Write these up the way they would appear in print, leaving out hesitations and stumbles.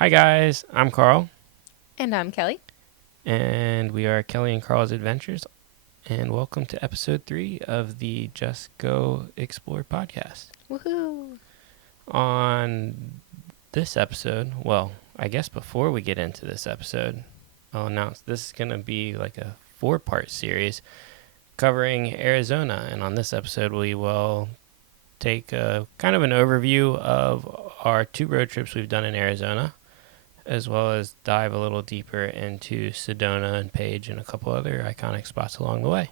Hi guys, I'm Carl, And I'm Kelly. and we are Kelley and Carl's Adventures, and welcome to episode 3 of the Just Go Explore podcast. Woohoo! On this episode, well, I guess before we get into this episode, I'll announce this is going to be like a 4-part series covering Arizona, and on this episode we will take a kind of an overview of our 2 road trips we've done in Arizona, as well as dive a little deeper into Sedona and Page and a couple other iconic spots along the way.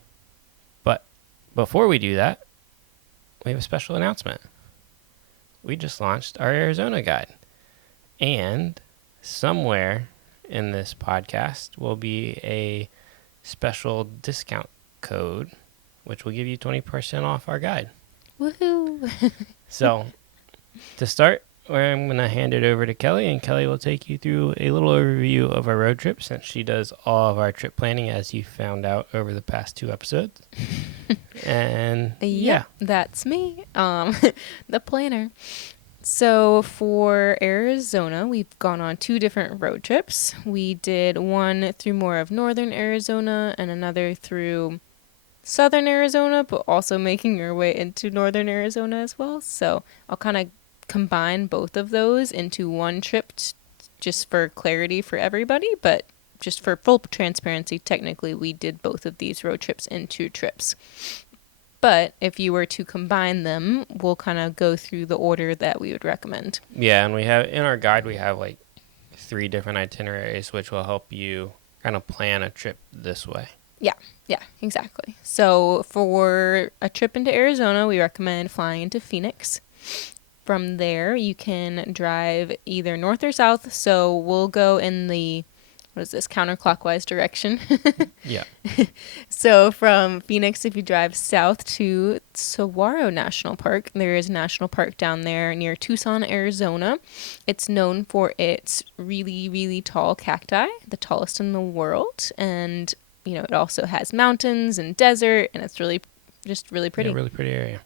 But before we do that, we have a special announcement. We just launched our Arizona guide. And somewhere in this podcast will be a special discount code, which will give you 20% off our guide. Woohoo! So, to start, I'm going to hand it over to Kelly, and Kelly will take you through a little overview of our road trip since she does all of our trip planning, as you found out over the past 2 episodes. And yeah. That's me, the planner. So for Arizona, we've gone on 2 different road trips. We did one through more of northern Arizona and another through southern Arizona, but also making our way into northern Arizona as well. So I'll kind of combine both of those into one trip just for clarity for everybody, but just for full transparency, technically we did both of these road trips in 2 trips. But if you were to combine them, we'll kind of go through the order that we would recommend. Yeah, and we have in our guide, we have like 3 different itineraries, which will help you kind of plan a trip this way. Yeah, exactly. So for a trip into Arizona, we recommend flying into Phoenix. From there, you can drive either north or south. So we'll go in the, what is this, counterclockwise direction. Yeah. So from Phoenix, if you drive south to Saguaro National Park, there is a national park down there near Tucson, Arizona. It's known for its really, really tall cacti, the tallest in the world. And, it also has mountains and desert, and it's really pretty. Yeah, really pretty area.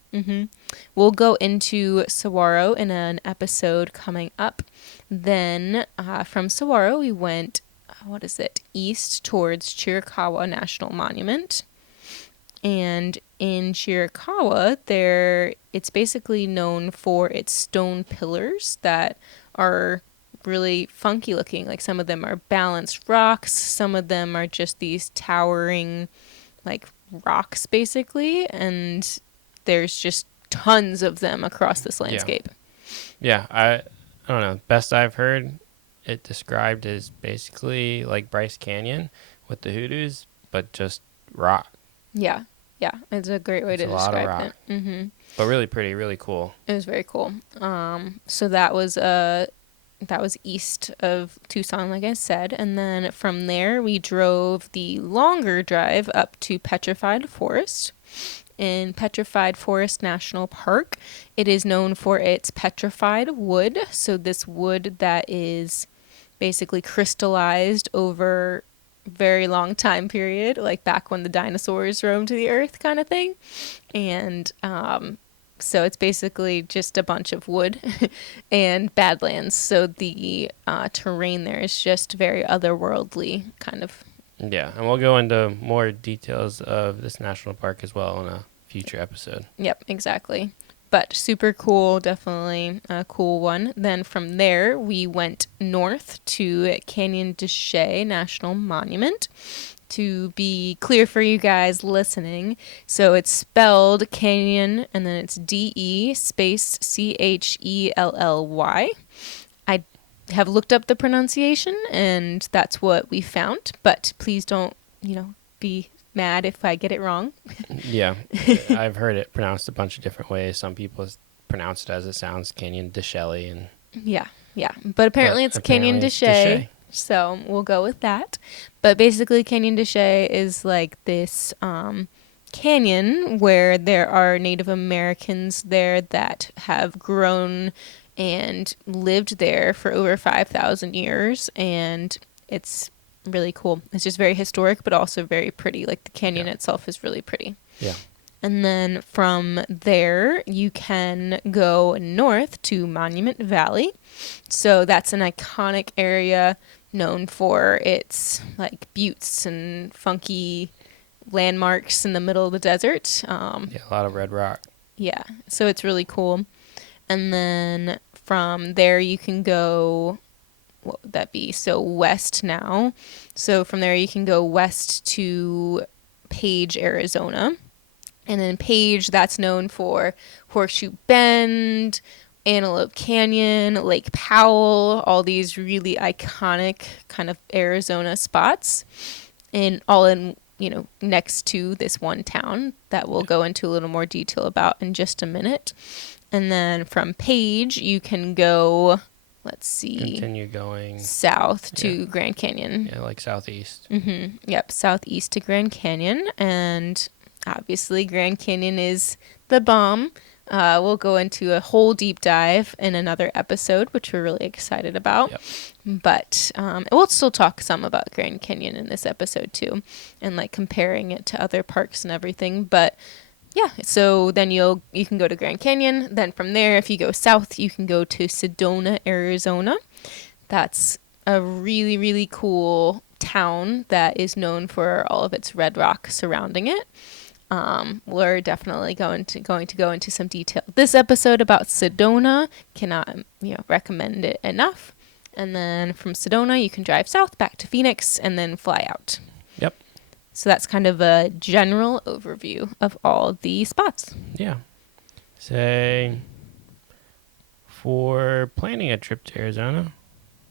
We'll go into Saguaro in an episode coming up. Then from Saguaro, we went, east towards Chiricahua National Monument. And in Chiricahua, it's basically known for its stone pillars that are really funky looking. Like some of them are balanced rocks, some of them are just these towering like rocks basically, and there's just tons of them across this landscape. Yeah, I don't know. Best I've heard it described as basically like Bryce Canyon with the hoodoos, but just rock. Yeah, it's a great way It's to a lot of describe rock. it. But really pretty, really cool. It was very cool. So that was east of Tucson, like I said, and then from there we drove the longer drive up to Petrified Forest. In Petrified Forest National Park, it is known for its petrified wood. So this wood that is basically crystallized over a very long time period, like back when the dinosaurs roamed the earth kind of thing. And so it's basically just a bunch of wood and badlands. So the terrain there is just very otherworldly kind of. Yeah, and we'll go into more details of this national park as well in a future episode. Yep, exactly. But super cool, definitely a cool one. Then from there, we went north to Canyon de Chelly National Monument. To be clear for you guys listening, so it's spelled Canyon and then it's DE space CHELLY. I have looked up the pronunciation and that's what we found, but please don't, be mad if I get it wrong. Yeah, I've heard it pronounced a bunch of different ways. Some people pronounce it as it sounds, Canyon de Chelly, and Yeah. But apparently it's Canyon de Chelly. So we'll go with that. But basically, Canyon de Chelly is like this canyon where there are Native Americans there that have grown and lived there for over 5,000 years. And it's really cool. It's just very historic, but also very pretty. Like the canyon itself is really pretty. Yeah. And then from there, you can go north to Monument Valley. So that's an iconic area known for its like buttes and funky landmarks in the middle of the desert. Yeah, a lot of red rock. Yeah, so it's really cool. And then from there, you can go, what would that be? So west now. So from there, you can go west to Page, Arizona. And then Page, that's known for Horseshoe Bend, Antelope Canyon, Lake Powell, all these really iconic kind of Arizona spots. And all in, next to this one town that we'll go into a little more detail about in just a minute. And then from Page, you can go, let's see, Continue going south to Grand Canyon. Yeah, like southeast. Yep, southeast to Grand Canyon. And obviously, Grand Canyon is the bomb. We'll go into a whole deep dive in another episode, which we're really excited about. Yep. But we'll still talk some about Grand Canyon in this episode too, and like comparing it to other parks and everything. But yeah, so then you can go to Grand Canyon. Then from there, if you go south, you can go to Sedona, Arizona. That's a really, really cool town that is known for all of its red rock surrounding it. We're definitely going to go into some detail this episode about Sedona. Cannot recommend it enough. And then from Sedona, you can drive south back to Phoenix and then fly out. Yep. So that's kind of a general overview of all the spots. Yeah. Say, for planning a trip to Arizona,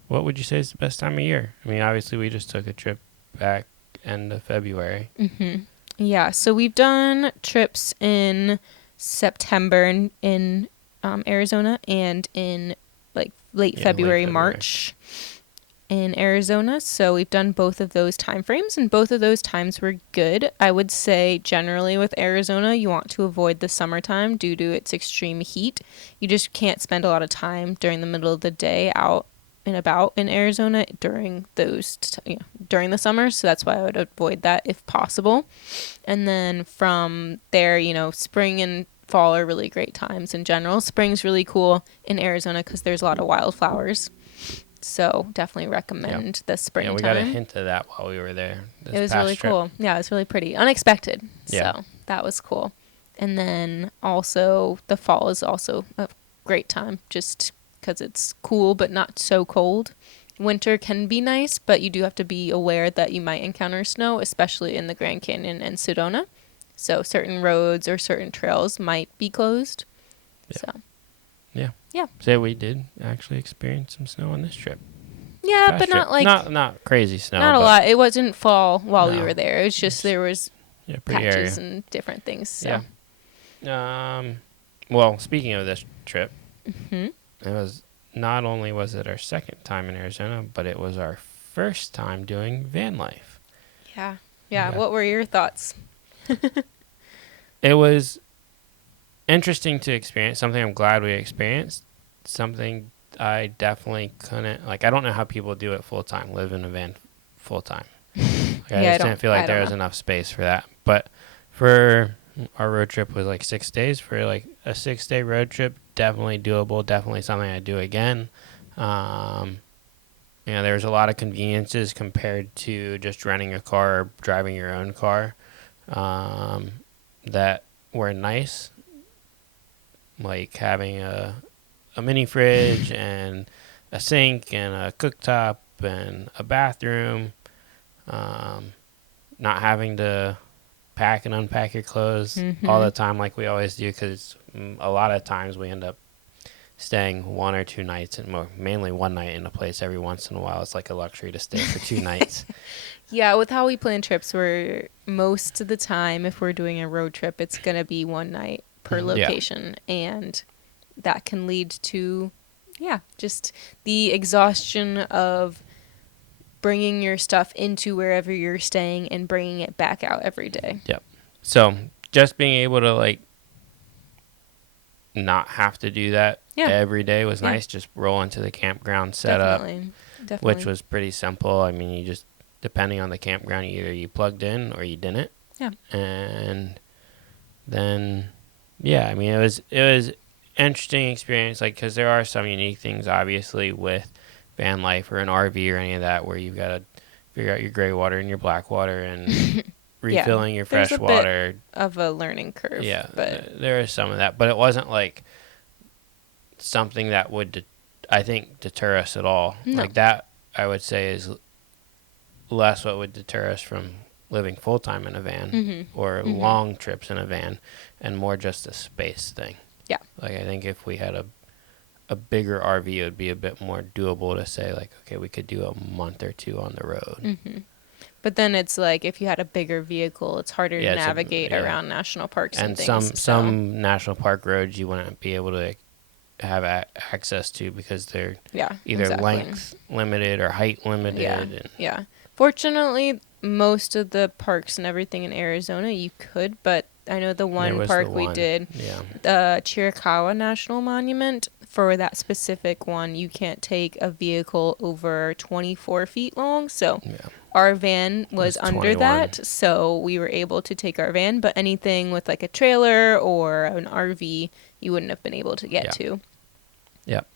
what would you say is the best time of year? I mean, obviously, we just took a trip back end of February. Mm-hmm. Yeah, so we've done trips in September in Arizona and in like late February, March in Arizona. So we've done both of those time frames, and both of those times were good. I would say generally with Arizona, you want to avoid the summertime due to its extreme heat. You just can't spend a lot of time during the middle of the day out and about in Arizona during during the summer, so that's why I would avoid that if possible. And then from there, spring and fall are really great times in general. Spring's really cool in Arizona because there's a lot of wildflowers, so definitely recommend the springtime. Yeah, we got a hint of that while we were there. It was really cool. Yeah, it was really pretty, unexpected. Yeah. So that was cool. And then also the fall is also a great time, just because it's cool but not so cold. Winter can be nice, but you do have to be aware that you might encounter snow, especially in the Grand Canyon and Sedona. So certain roads or certain trails might be closed. Yeah. So. Yeah. Yeah. Say we did actually experience some snow on this trip. Yeah, but not like not crazy snow. Not a lot. It wasn't fall while we No. were there. It was just there was pretty patches area. and different things. So. Yeah. Well, speaking of this trip, Mm-hmm. it was not only was it our second time in Arizona, but it was our first time doing van life. Yeah. Yeah. What were your thoughts? It was interesting to experience, something I'm glad we experienced, something I definitely couldn't, I don't know how people do it full time, live in a van full time. I just didn't feel like there was enough space for that. But for our road trip was 6 days. For a 6-day road trip, definitely doable, definitely something I'd do again. There's a lot of conveniences compared to just renting a car or driving your own car that were nice, like having a mini fridge and a sink and a cooktop and a bathroom, not having to pack and unpack your clothes all the time like we always do, because a lot of times we end up staying 1 or 2 nights, and mainly one night in a place every once in a while. It's like a luxury to stay for 2 nights. Yeah, with how we plan trips, we're most of the time, if we're doing a road trip, it's going to be 1 night per location. Yeah. And that can lead to, just the exhaustion of bringing your stuff into wherever you're staying and bringing it back out every day. Yep. So just being able to not have to do that every day was nice. Just roll into the campground setup, Definitely. which was pretty simple. I mean, you just, depending on the campground, either you plugged in or you didn't. Yeah. And then yeah, I mean, it was interesting experience, like, because there are some unique things, obviously, with van life or an RV or any of that, where you've got to figure out your gray water and your black water and Yeah, refilling your there's fresh a bit water. of a learning curve, Yeah, but there is some of that, but it wasn't like something that would, I think, deter us at all. no. Like that, I would say, is less what would deter us from living full time in a van Mm-hmm. or Mm-hmm. long trips in a van, and more just a space thing. Yeah. Like I think if we had a bigger RV, it would be a bit more doable to say, like, okay, we could do a month or two on the road. Mm-hmm. But then it's like if you had a bigger vehicle, it's harder Yeah, to navigate around national parks and things. some national park roads you wouldn't be able to have access to because they're either length limited or height limited. Yeah. Yeah. Fortunately, most of the parks and everything in Arizona you could, but I know the one park we did, the Chiricahua National Monument, for that specific one, you can't take a vehicle over 24 feet long. So our van was under 21. that, so we were able to take our van, but anything with like a trailer or an RV, you wouldn't have been able to get to. Yep.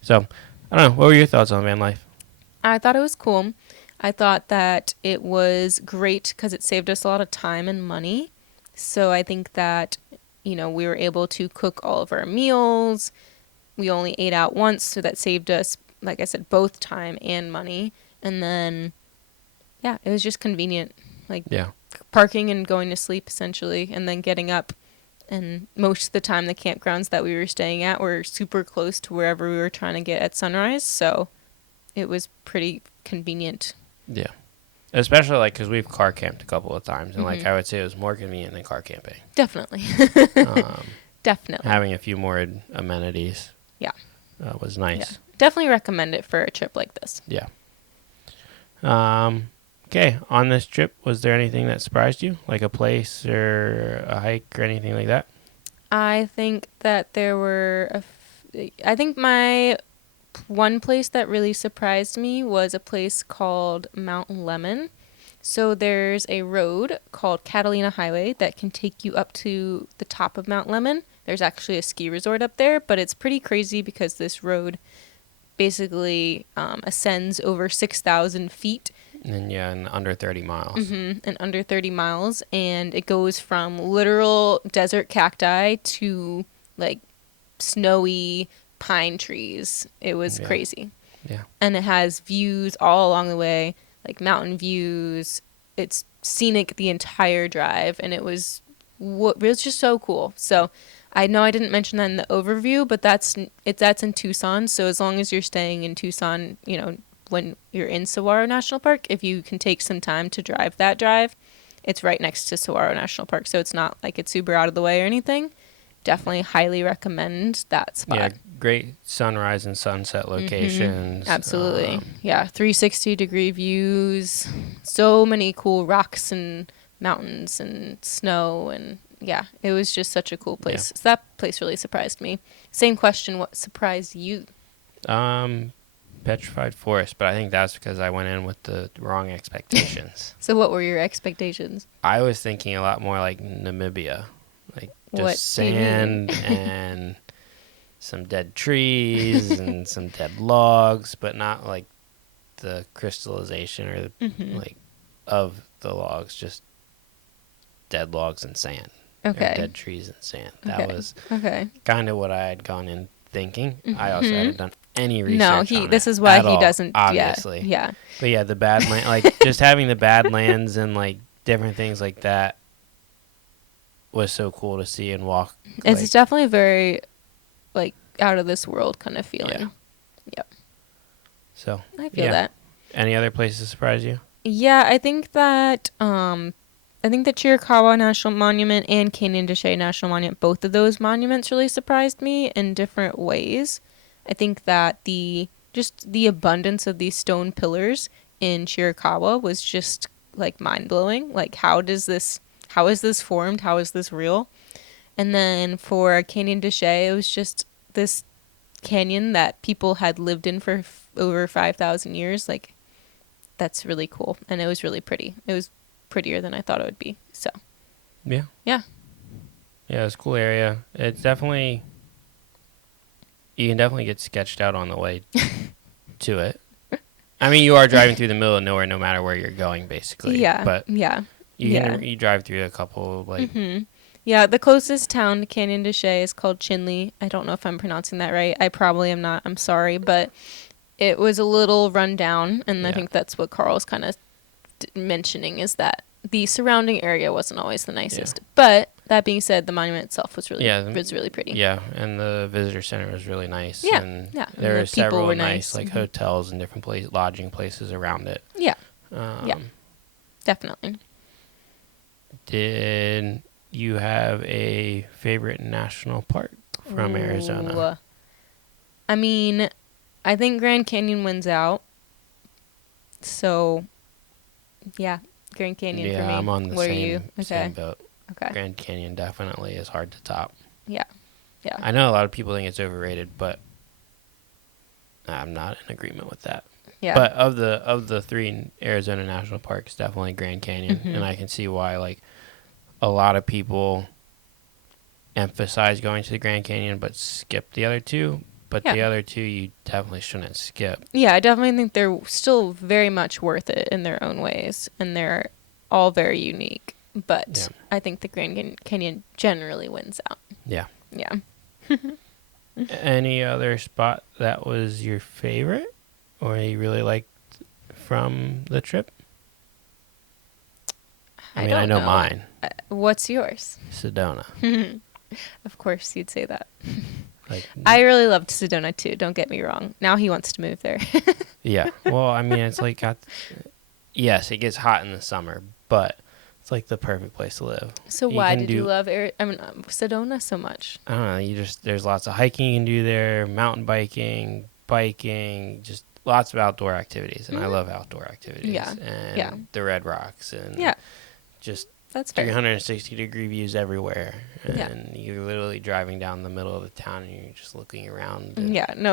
So, I don't know. What were your thoughts on van life? I thought it was cool. I thought that it was great because it saved us a lot of time and money. So I think that, we were able to cook all of our meals. We only ate out once, so that saved us, like I said, both time and money. And then, it was just convenient. Like parking and going to sleep, essentially, and then getting up. And most of the time, the campgrounds that we were staying at were super close to wherever we were trying to get at sunrise. So it was pretty convenient. Yeah. Especially, like, because we've car camped a couple of times. And, like, I would say it was more convenient than car camping. Definitely. Definitely. Having a few more amenities. Yeah. Was nice. Yeah. Definitely recommend it for a trip like this. Yeah. Okay. On this trip, was there anything that surprised you? Like a place or a hike or anything like that? I think that there were I think my one place that really surprised me was a place called Mount Lemon. So there's a road called Catalina Highway that can take you up to the top of Mount Lemon. There's actually a ski resort up there, but it's pretty crazy because this road basically ascends over 6,000 feet. And in under 30 miles. Mm-hmm, in under 30 miles. And it goes from literal desert cacti to like snowy pine trees. It was crazy. Yeah. And it has views all along the way, like mountain views. It's scenic the entire drive, and it was just so cool. So I know I didn't mention that in the overview, but that's in Tucson. So as long as you're staying in Tucson, when you're in Saguaro National Park, if you can take some time to drive that drive, it's right next to Saguaro National Park. So it's not like it's super out of the way or anything. Definitely highly recommend that spot. Yeah, great sunrise and sunset locations. Mm-hmm. Absolutely. 360-degree views. So many cool rocks and mountains and snow. And it was just such a cool place. So that place really surprised me. Same question, what surprised you? Petrified Forest, but I think that's because I went in with the wrong expectations. So what were your expectations? I was thinking a lot more like Namibia. Like just sand and some dead trees and some dead logs, but not like the crystallization or like of the logs, just dead logs and sand. Okay. Dead trees and sand. That was kind of what I had gone in thinking. I also hadn't done any research on this it is why he all, doesn't obviously. Yeah. But the Badlands, like just having the Badlands and like different things like that was so cool to see and walk. It's definitely very like out of this world kind of feeling. Yeah. Yep. So I feel that. Any other places surprise you? Yeah, I think that the Chiricahua National Monument and Canyon de Chelly National Monument, both of those monuments really surprised me in different ways. I think that the abundance of these stone pillars in Chiricahua was just like mind-blowing. Like how is this formed? How is this real? And then for Canyon de Chelly, it was just this canyon that people had lived in for over 5,000 years. Like that's really cool, and it was really pretty. It was prettier than I thought it would be. So yeah. Yeah, it's a cool area. It's definitely, you can definitely get sketched out on the way to it. I mean, you are driving through the middle of nowhere no matter where you're going, basically. Yeah, But yeah, you yeah. can you drive through a couple, like, Yeah, the closest town to Canyon de Chelly is called Chinley. I don't know if I'm pronouncing that right. I probably am not. I'm sorry, but it was a little run down, and I yeah. think that's what Carl's kind of mentioning is that the surrounding area wasn't always the nicest. But that being said, the monument itself was really pretty. Yeah, and the visitor center was really nice. Yeah, And yeah. there And were the people several were nice, nice. like, hotels and different lodging places around it. Yeah, yeah, definitely. Did you have a favorite national park from Arizona? Ooh. I mean, I think Grand Canyon wins out. So, yeah, Grand Canyon for me. Yeah, I'm on the What are you? same boat. Okay. Grand Canyon definitely is hard to top. Yeah. Yeah. I know a lot of people think it's overrated, but I'm not in agreement with that. Yeah. But of the three Arizona national parks, definitely Grand Canyon, and I can see why like a lot of people emphasize going to the Grand Canyon but skip the other two. But the other two you definitely shouldn't skip. Yeah, I definitely think they're still very much worth it in their own ways, and they're all very unique. But I think the Grand Canyon generally wins out. Yeah. Yeah. Any other spot that was your favorite or you really liked from the trip? I mean, I know mine. What's yours? Sedona. Of course, you'd say that. Like, I really loved Sedona too. Don't get me wrong. Now he wants to move there. yeah. Well, I mean, it's like yes, it gets hot in the summer, but it's like the perfect place to live. So why did you love Sedona so much? I don't know. There's lots of hiking you can do there, mountain biking, just lots of outdoor activities, and I love outdoor activities. Yeah. And the Red Rocks and just that's fair. 360-degree views everywhere, and you're literally driving down the middle of the town, and you're just looking around.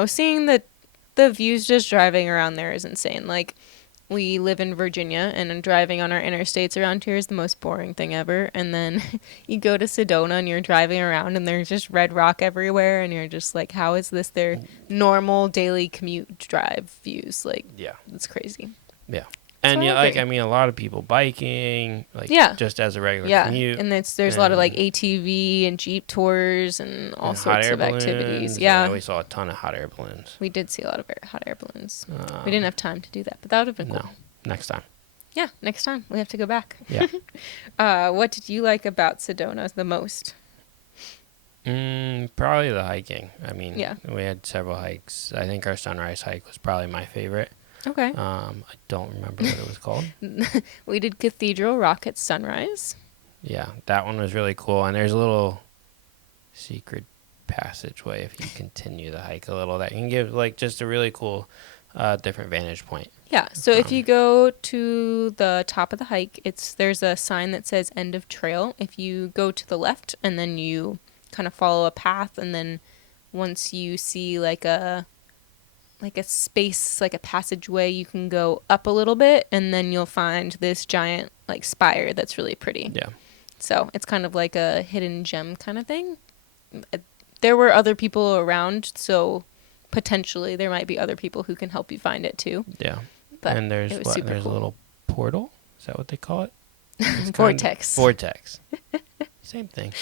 Seeing the views just driving around there is insane. Like, we live in Virginia, and driving on our interstates around here is the most boring thing ever. And then you go to Sedona, and you're driving around, and there's just red rock everywhere, and you're just like, how is this their normal daily commute drive views? Like, it's crazy. Yeah. And I mean, a lot of people biking, just as a regular commute. And there's a lot of like ATV and Jeep tours and all sorts of activities. Yeah, we saw a ton of hot air balloons. We did see a lot of hot air balloons. We didn't have time to do that, but that would have been cool. No, next time. Yeah, next time we have to go back. Yeah. What did you like about Sedona the most? Probably the hiking. I mean, we had several hikes. I think our sunrise hike was probably my favorite. Okay. I don't remember what it was called. We did Cathedral Rock at sunrise. Yeah, that one was really cool. And there's a little secret passageway if you continue the hike a little that can give like just a really cool different vantage point. Yeah, so if you go to the top of the hike, there's a sign that says end of trail. If you go to the left and then you kind of follow a path, and then once you see like a space, like a passageway, you can go up a little bit, and then you'll find this giant like spire that's really pretty. Yeah. So it's kind of like a hidden gem kind of thing. There were other people around, so potentially there might be other people who can help you find it too. Yeah. But and there's cool. a little portal. Is that what they call it? Vortex. Vortex. Same thing.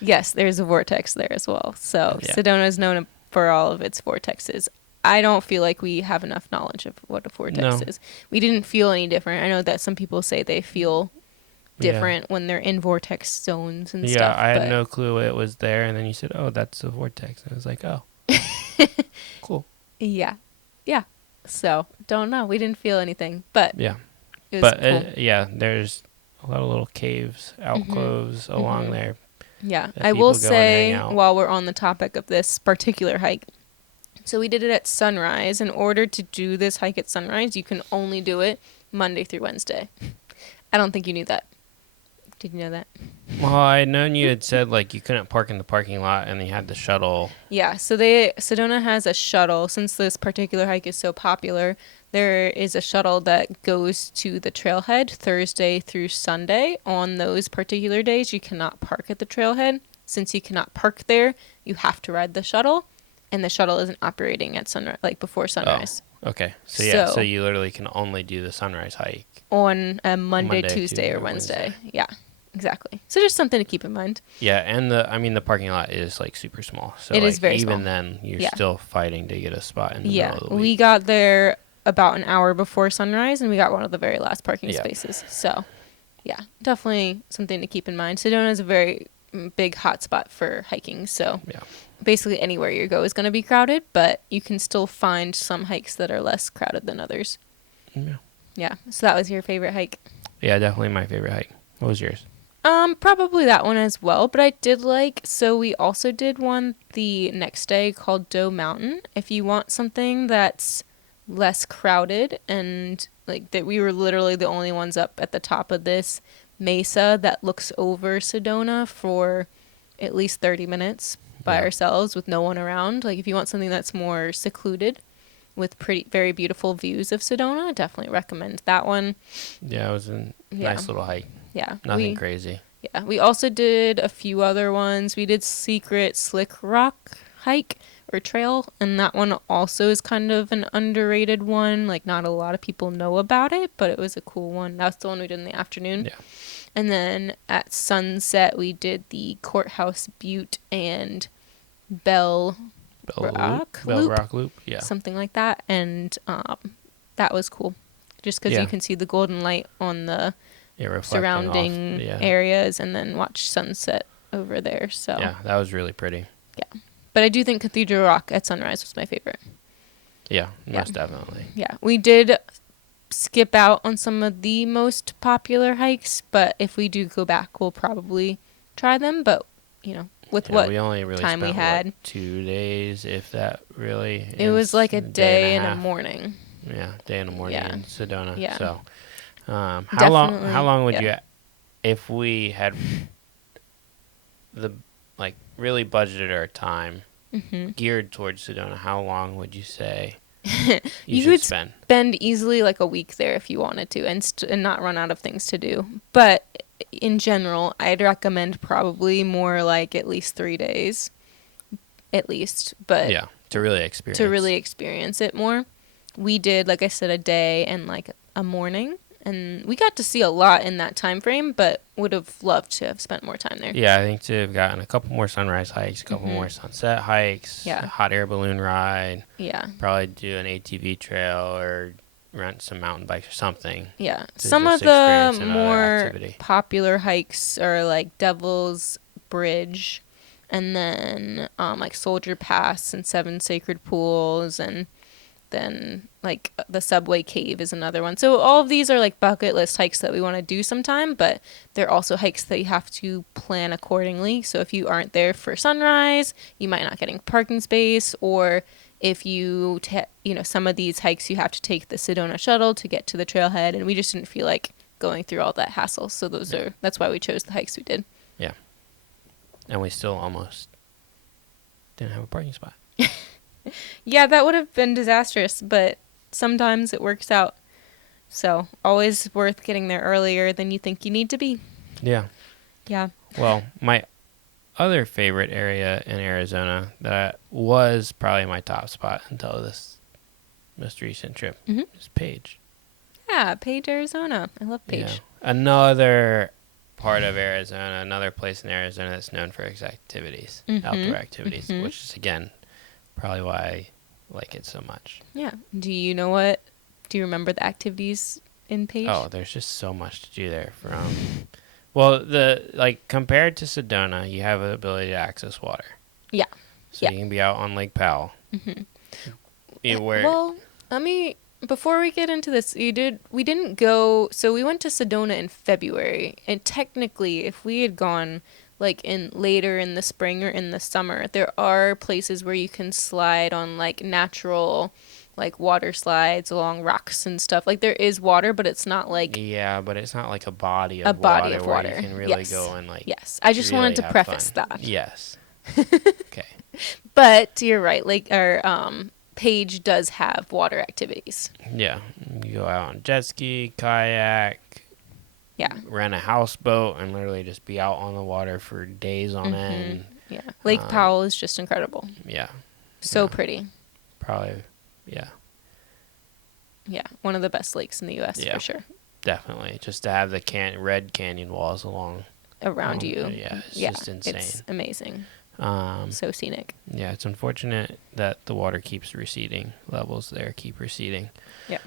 Yes, there's a vortex there as well. So Sedona is known for all of its vortexes. I don't feel like we have enough knowledge of what a vortex is. We didn't feel any different. I know that some people say they feel different when they're in vortex zones and stuff. Yeah, I had no clue it was there, and then you said, "Oh, that's a vortex," and I was like, "Oh, cool." Yeah. So don't know. We didn't feel anything, but it was cool. There's a lot of little caves, alcoves along there. Yeah, I will say while we're on the topic of this particular hike, so we did it at sunrise. In order to do this hike at sunrise, you can only do it Monday through Wednesday. I don't think you knew that. Did you know that? Well, I known you had said like you couldn't park in the parking lot, and you had the shuttle. Yeah, so Sedona has a shuttle. Since this particular hike is so popular, there is a shuttle that goes to the trailhead Thursday through Sunday. On those particular days, you cannot park at the trailhead. Since you cannot park there, you have to ride the shuttle, and the shuttle isn't operating at sunrise, like before sunrise. Oh, okay. So yeah, so So- you literally can only do the sunrise hike. On a Monday, Monday, Tuesday, Tuesday, or or Wednesday. Yeah, exactly. So just something to keep in mind. Yeah, and the parking lot is like super small. So It like, is very even small. then you're Yeah. still fighting to get a spot in the Yeah, middle of the we week. got there about an hour before sunrise, and we got one of the very last parking Yeah. spaces. So, yeah, definitely something to keep in mind. Sedona is a very big hotspot for hiking, so Yeah. basically anywhere you go is going to be crowded, but you can still find some hikes that are less crowded than others. Yeah. Yeah, so that was your favorite hike. Yeah, definitely my favorite hike. What was yours? Probably that one as well, but I did like, so we also did one the next day called Doe Mountain. If you want something that's less crowded and like that, we were literally the only ones up at the top of this mesa that looks over Sedona for at least 30 minutes by Yeah. ourselves with no one around. Like if you want something that's more secluded with very beautiful views of Sedona, I definitely recommend that one. Yeah, it was a Yeah. nice little hike. Yeah. Nothing crazy. Yeah, we also did a few other ones. We did Secret Slick Rock hike or trail, and that one also is kind of an underrated one. Like, not a lot of people know about it, but it was a cool one. That was the one we did in the afternoon. Yeah. And then at sunset, we did the Courthouse Butte and Bell Rock Bell Loop? Rock Loop. Yeah. something like that, and that was cool. Just because Yeah. you can see the golden light on the Yeah, reflecting surrounding off. Yeah. areas and then watch sunset over there. So, Yeah, that was really pretty. but I do think Cathedral Rock at sunrise was my favorite. Yeah, Yeah. most definitely. Yeah, we did skip out on some of the most popular hikes, but if we do go back, we'll probably try them. But with Yeah, what we only really time we spent, had. 2 days, if that really. it was like a day and a half. morning. Yeah, day and a morning Yeah. in Sedona. Yeah. So, how Definitely, long would yeah. you, if we had the really budgeted our time Hmm. geared towards Sedona, how long would you say You should could spend? Spend easily like a week there if you wanted to, and not run out of things to do. But in general, I'd recommend probably more like at least 3 days, at least. But Yeah, to really experience. to really experience it more, we did, like I said, a day and like a morning, and we got to see a lot in that time frame. But would have loved to have spent more time there. Yeah, I think to have gotten a couple more sunrise hikes, a couple Mhm. more sunset hikes, Yeah. a hot air balloon ride, Yeah, probably do an ATV trail or rent some mountain bikes or something. yeah. To Some of just the experience another more activity. popular hikes are like Devil's Bridge, and then like Soldier Pass and Seven Sacred Pools, and then like the Subway Cave is another one. So all of these are like bucket list hikes that we want to do sometime, but they're also hikes that you have to plan accordingly. So if you aren't there for sunrise, you might not getting parking space, or if you some of these hikes you have to take the Sedona shuttle to get to the trailhead, and we just didn't feel like going through all that hassle. So that's why we chose the hikes we did. And we still almost didn't have a parking spot. Yeah, that would have been disastrous, but sometimes it works out. So always worth getting there earlier than you think you need to be. Yeah. Yeah. Well, my other favorite area in Arizona that was probably my top spot until this most recent trip Mhm. is Page. Yeah, Page, Arizona. I love Page. Yeah. Another part of Arizona, another place in Arizona that's known for its activities, Mhm. outdoor activities, Mhm. which is, again, probably why I like it so much. Yeah. Do you remember the activities in Page? Oh, there's just so much to do there. Well, compared to Sedona, you have the ability to access water. Yeah. So Yeah. you can be out on Lake Powell. Mhm. Where Well, before we get into this, we didn't go, so we went to Sedona in February, and technically if we had gone like in later in the spring or in the summer, there are places where you can slide on like natural like water slides along rocks and stuff. Like there is water, but it's not like Yeah, but it's not like a body a of body water of where water. you can really Yes. go and like Yes. I just really wanted to have preface fun. that. Yes. Okay. But you're right. Like our page does have water activities. Yeah. You go out on jet ski, kayak, Yeah. rent a houseboat, and literally just be out on the water for days on end. Yeah. Lake Powell is just incredible. Yeah. So Yeah. pretty. Probably. Yeah. Yeah. One of the best lakes in the U.S. Yeah. for sure. Definitely. Just to have the red canyon walls along Around you. Yeah. It's just insane. It's amazing. So scenic. Yeah. It's unfortunate that the water keeps receding. Levels there keep receding. Yeah.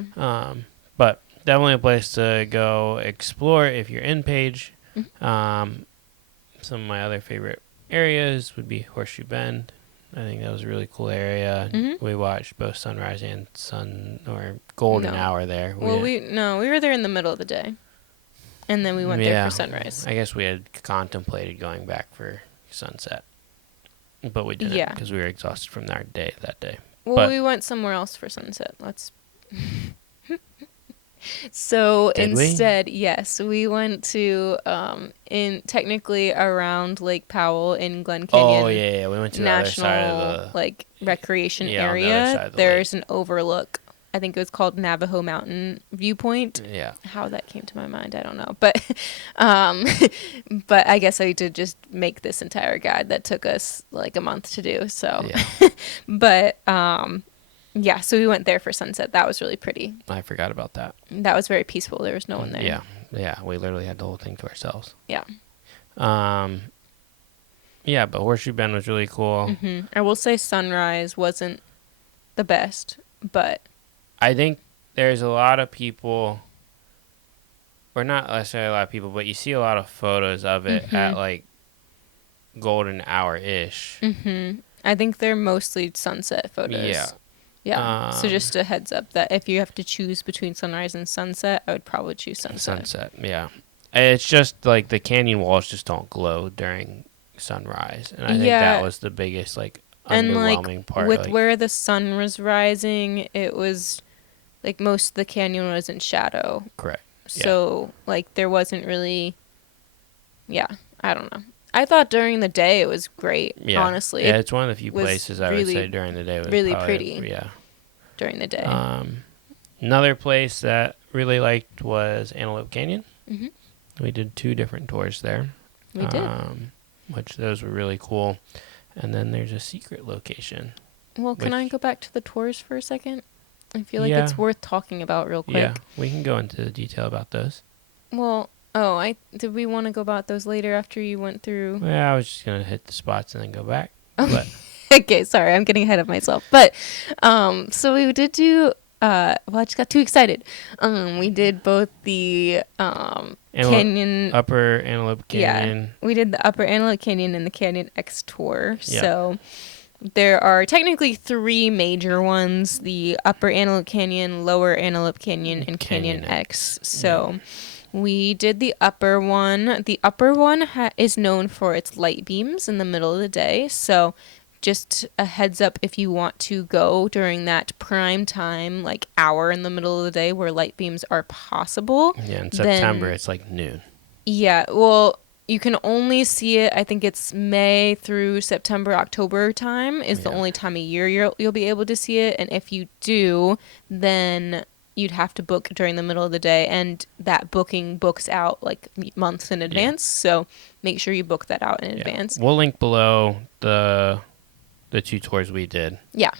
But definitely a place to go explore if you're in Page. Mm-hmm. Some of my other favorite areas would be Horseshoe Bend. I think that was a really cool area. Mm-hmm. We watched both sunrise and golden hour there. We were there in the middle of the day, and then we went there for sunrise. I guess we had contemplated going back for sunset, but we didn't because we were exhausted from our day that day. Well, but we went somewhere else for sunset. So instead, yes, we went to in technically around Lake Powell in Glen Canyon. Oh yeah, we went to National, the other side of the like recreation on the other area. side of the There's lake. an overlook. I think it was called Navajo Mountain Viewpoint. Yeah. How that came to my mind, I don't know. But but I guess I did just make this entire guide that took us like a month to do. So Yeah. but yeah, so we went there for sunset. That was really pretty. I forgot about that. That was very peaceful. There was no one there. Yeah. Yeah, we literally had the whole thing to ourselves. Yeah. Yeah, but Horseshoe Bend was really cool. Mm-hmm. I will say sunrise wasn't the best, but I think there's a lot of people, or not necessarily a lot of people, but you see a lot of photos of it at like golden hour-ish. Mm-hmm. I think they're mostly sunset photos. Yeah. Yeah. So just a heads up that if you have to choose between sunrise and sunset, I would probably choose sunset. Sunset, yeah. It's just like the canyon walls just don't glow during sunrise, and I think that was the biggest like underwhelming part. With where the sun was rising, it was like most of the canyon was in shadow. Correct. So like there wasn't really, I don't know. I thought during the day it was great. Yeah. Honestly, yeah, it's one of the few places I would say during the day was really probably, pretty. Yeah. During the day. Another place that really liked was Antelope Canyon. Mm-hmm. We did 2 different tours there. We did. Which those were really cool. And then there's a secret location. Well, can I go back to the tours for a second? I feel like it's worth talking about real quick. Yeah, we can go into detail about those. Well, did we want to go about those later after you went through? Yeah, I was just going to hit the spots and then go back. But Okay, sorry, I'm getting ahead of myself. But so we did do I just got too excited. We did both the Canyon Upper Antelope Canyon. Yeah, we did the Upper Antelope Canyon and the Canyon X tour. Yeah. So there are technically 3 major ones: the Upper Antelope Canyon, Lower Antelope Canyon, and Canyon X. So we did the upper one. The upper one is known for its light beams in the middle of the day. So just a heads up if you want to go during that prime time, like hour in the middle of the day where light beams are possible. Yeah, in September it's like noon. Yeah, well, you can only see it, I think it's May through September, October time is the only time of year you'll be able to see it. And if you do, then you'd have to book during the middle of the day. And that booking books out like months in advance. So make sure you book that out in advance. We'll link below the 2 tours we did. Yeah.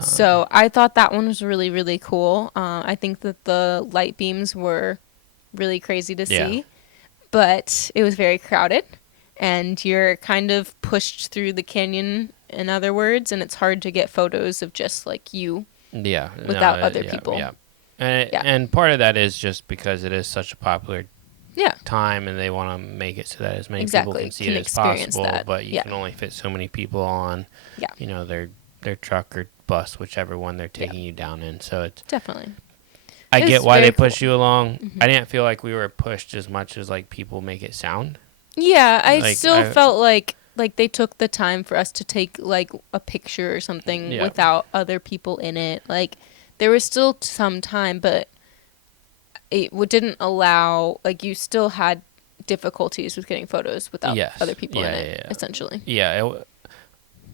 So I thought that one was really, really cool. I think that the light beams were really crazy to see. But it was very crowded, and you're kind of pushed through the canyon, in other words, and it's hard to get photos of just like you without other people. Yeah. And part of that is just because it is such a popular time, and they want to make it so that as many people can see it as possible, but you can only fit so many people on their truck or bus, whichever one they're taking you down in. So it's definitely. I get why they push you along. Mm-hmm. I didn't feel like we were pushed as much as like people make it sound. Yeah, I still felt like they took the time for us to take like a picture or something without other people in it. Like there was still some time, but it didn't allow, like, you still had difficulties with getting photos without Yes. other people in Yeah, it, yeah. essentially. Yeah,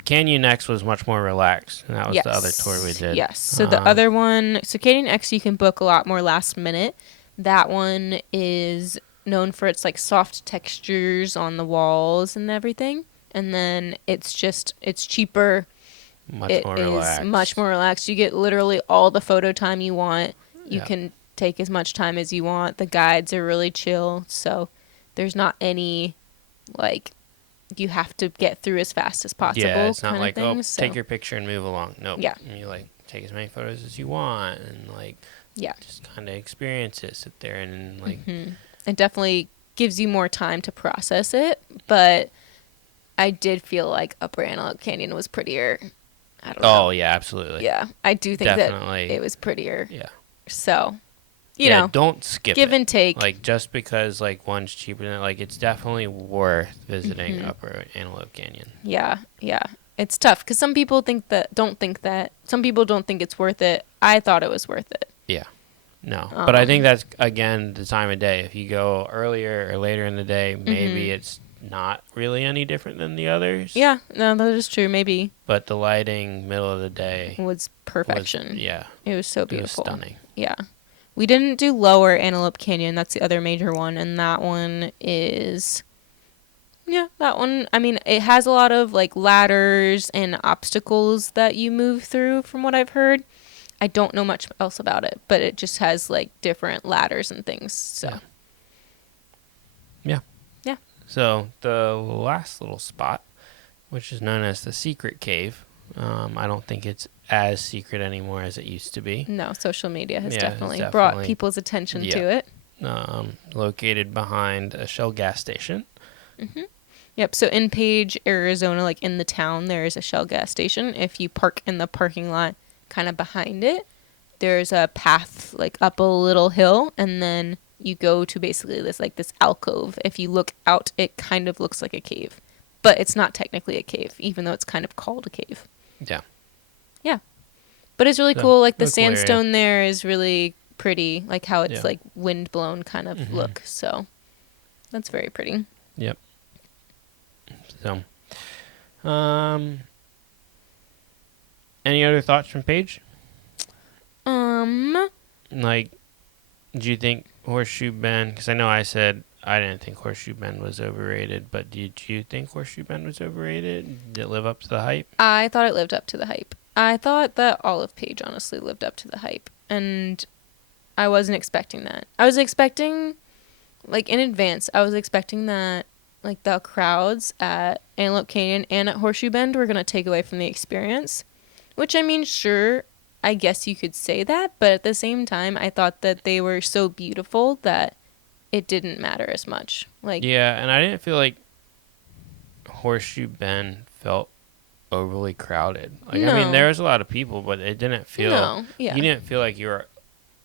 Canyon X was much more relaxed, and that was Yes. the other tour we did. Yes. So the other one, so Canyon X, you can book a lot more last minute. That one is known for its like soft textures on the walls and everything. And then it's cheaper. Much more relaxed. Much more relaxed. You get literally all the photo time you want. You Yeah. can take as much time as you want. The guides are really chill. So there's not any like you have to get through as fast as possible. Yeah, it's not like, thing, take your picture and move along. Nope. Yeah. You like take as many photos as you want and like just kind of experience it, sit there and like It definitely gives you more time to process it, but I did feel like Upper Antelope Canyon was prettier. I don't know. Oh, yeah, absolutely. Yeah, I do think Definitely. that it was prettier. Yeah. So, you know, don't skip give it. and take. Like, just because, like, one's cheaper than, like, it's definitely worth visiting Upper Antelope Canyon. Yeah, yeah. It's tough because some people don't think that. Some people don't think it's worth it. I thought it was worth it. Yeah. No. But I think that's, again, the time of day. If you go earlier or later in the day, maybe it's not really any different than the others. Yeah, no, that is true. Maybe. But the lighting, middle of the day. Was perfection. It was so beautiful. It was stunning. Yeah. We didn't do Lower Antelope Canyon. That's the other major one. And that one is... Yeah, that one, I mean, it has a lot of, like, ladders and obstacles that you move through, from what I've heard. I don't know much else about it, but it just has, like, different ladders and things, so. Yeah. Yeah. So, the last little spot, which is known as the Secret Cave, I don't think it's as secret anymore as it used to be. No, social media has definitely definitely brought people's attention to it. Located behind a Shell gas station. Yep, so in Page, Arizona, like in the town, there is a Shell gas station. If you park in the parking lot kind of behind it, there's a path like up a little hill, and then you go to basically this alcove. If you look out, it kind of looks like a cave, but it's not technically a cave, even though it's kind of called a cave. Yeah. Yeah. But it's really cool. Like the really cool area. sandstone there is really pretty, like how it's like wind blown kind of look. So that's very pretty. Yep. So, any other thoughts from Paige? Like, do you think Horseshoe Bend? Because I know I said I didn't think Horseshoe Bend was overrated, but did you think Horseshoe Bend was overrated? Did it live up to the hype? I thought it lived up to the hype. I thought that all of Page honestly lived up to the hype, and I wasn't expecting that. I was expecting, like in advance, I was expecting that like the crowds at Antelope Canyon and at Horseshoe Bend were going to take away from the experience, which I mean, sure, I guess you could say that, but at the same time, I thought that they were so beautiful that it didn't matter as much. Like, yeah, and I didn't feel like Horseshoe Bend felt overly crowded. Like, No. I mean, there was a lot of people, but it didn't feel. No, yeah. You didn't feel like you were.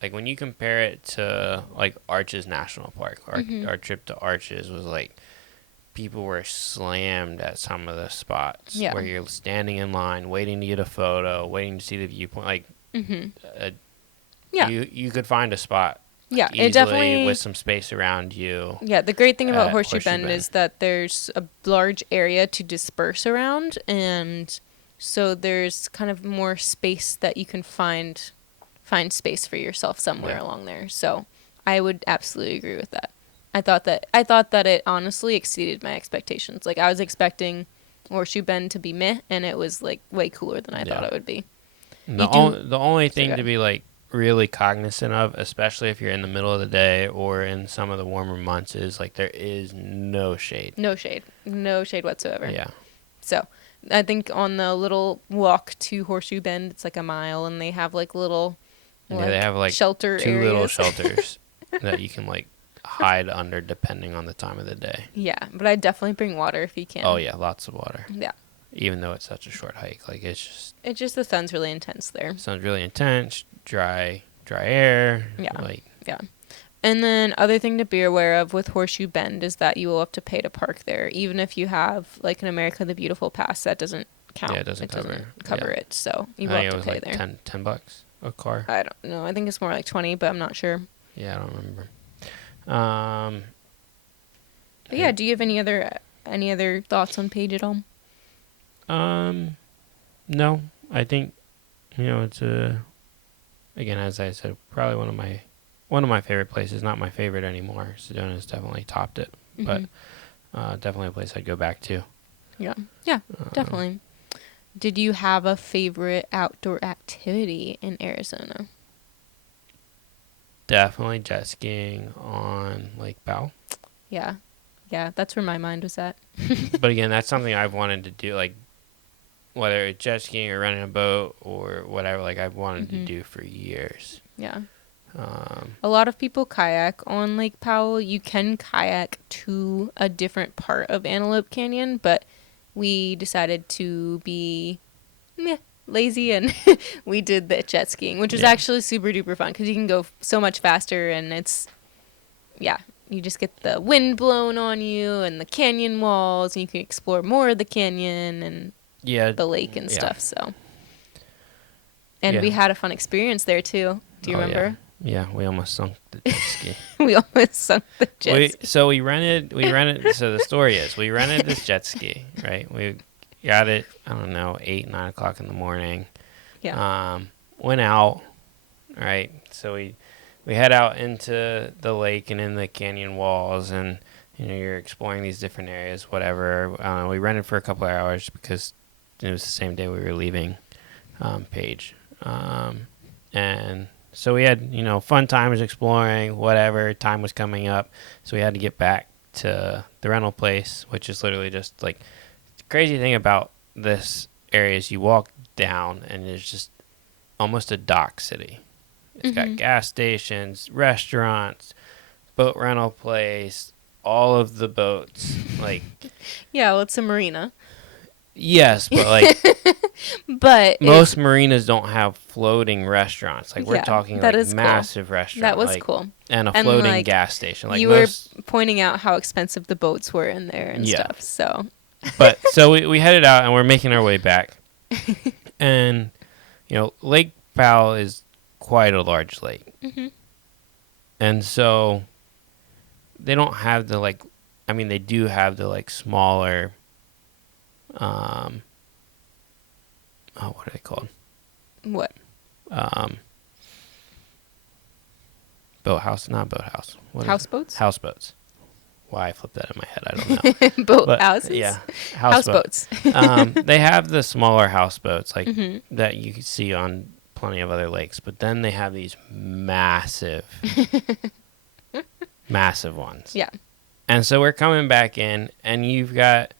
Like, when you compare it to, like, Arches National Park, our trip to Arches was, like, people were slammed at some of the spots where you're standing in line, waiting to get a photo, waiting to see the viewpoint. Like, you could find a spot easily it definitely with some space around you. Yeah, the great thing about Horseshoe Horseshoe Bend Bend. is that there's a large area to disperse around, and so there's kind of more space that you can find space for yourself somewhere along there. So I would absolutely agree with that. I thought that it honestly exceeded my expectations. Like, I was expecting Horseshoe Bend to be meh, and it was like way cooler than I thought it would be. The only thing to be like really cognizant of, especially if you're in the middle of the day or in some of the warmer months, is like there is no shade. No shade whatsoever. Yeah. So I think on the little walk to Horseshoe Bend, it's like a mile, and they have like little they have like shelter two areas. little shelters that you can like hide under depending on the time of the day. Yeah, but I'd definitely bring water if you can. Oh yeah, lots of water. Yeah. Even though it's such a short hike, like it's just the sun's really intense there. Sun's really intense, dry air. Yeah. And then other thing to be aware of with Horseshoe Bend is that you will have to pay to park there, even if you have like an America the Beautiful pass. That doesn't count. Yeah, it doesn't cover it. So you will have to pay like there. $10. a car? I don't know. I think it's more like 20, but I'm not sure. Yeah, I don't remember. But yeah, do you have any other thoughts on Paige at all? No, I think, it's again, as I said, probably one of my favorite places. Not my favorite anymore. Sedona's definitely topped it, but definitely a place I'd go back to. Yeah, definitely. Did you have a favorite outdoor activity in Arizona? Definitely jet skiing on Lake Powell. Yeah, that's where my mind was at. But again, that's something I've wanted to do, like whether it's jet skiing or running a boat or whatever. Like I've wanted to do for years. Yeah. A lot of people kayak on Lake Powell. You can kayak to a different part of Antelope Canyon, but we decided to be lazy and we did the jet skiing, which was actually super duper fun because you can go so much faster and you just get the wind blown on you and the canyon walls and you can explore more of the canyon and the lake and stuff. So, and we had a fun experience there too. Do you remember? Yeah, we almost sunk the jet ski. We almost sunk the jet ski. So we rented, so the story is, we rented this jet ski, right? We got it, I don't know, 8, 9 o'clock in the morning. Yeah. Went out, right? So we head out into the lake and in the canyon walls, and, you're exploring these different areas, whatever. We rented for a couple of hours because it was the same day we were leaving Paige. And so we had, fun times exploring, whatever. Time was coming up. So we had to get back to the rental place, which is literally just like, the crazy thing about this area is you walk down and it's just almost a dock city. It's got gas stations, restaurants, boat rental place, all of the boats. Like, yeah, well, it's a marina. Yes, but like, but most marinas don't have floating restaurants. Like we're talking like massive cool. restaurant. That was like, cool. And a floating gas station. Like you were pointing out how expensive the boats were in there and stuff. So, but so we headed out and we're making our way back, and Lake Powell is quite a large lake, and so they don't have the like. I mean, they do have the like smaller. What are they called? What? Boathouse, not boathouse. Houseboats? Houseboats. Why I flipped that in my head, I don't know. Boathouses? Yeah. Houseboats. They have the smaller houseboats like that you can see on plenty of other lakes, but then they have these massive ones. Yeah. And so we're coming back in, and you got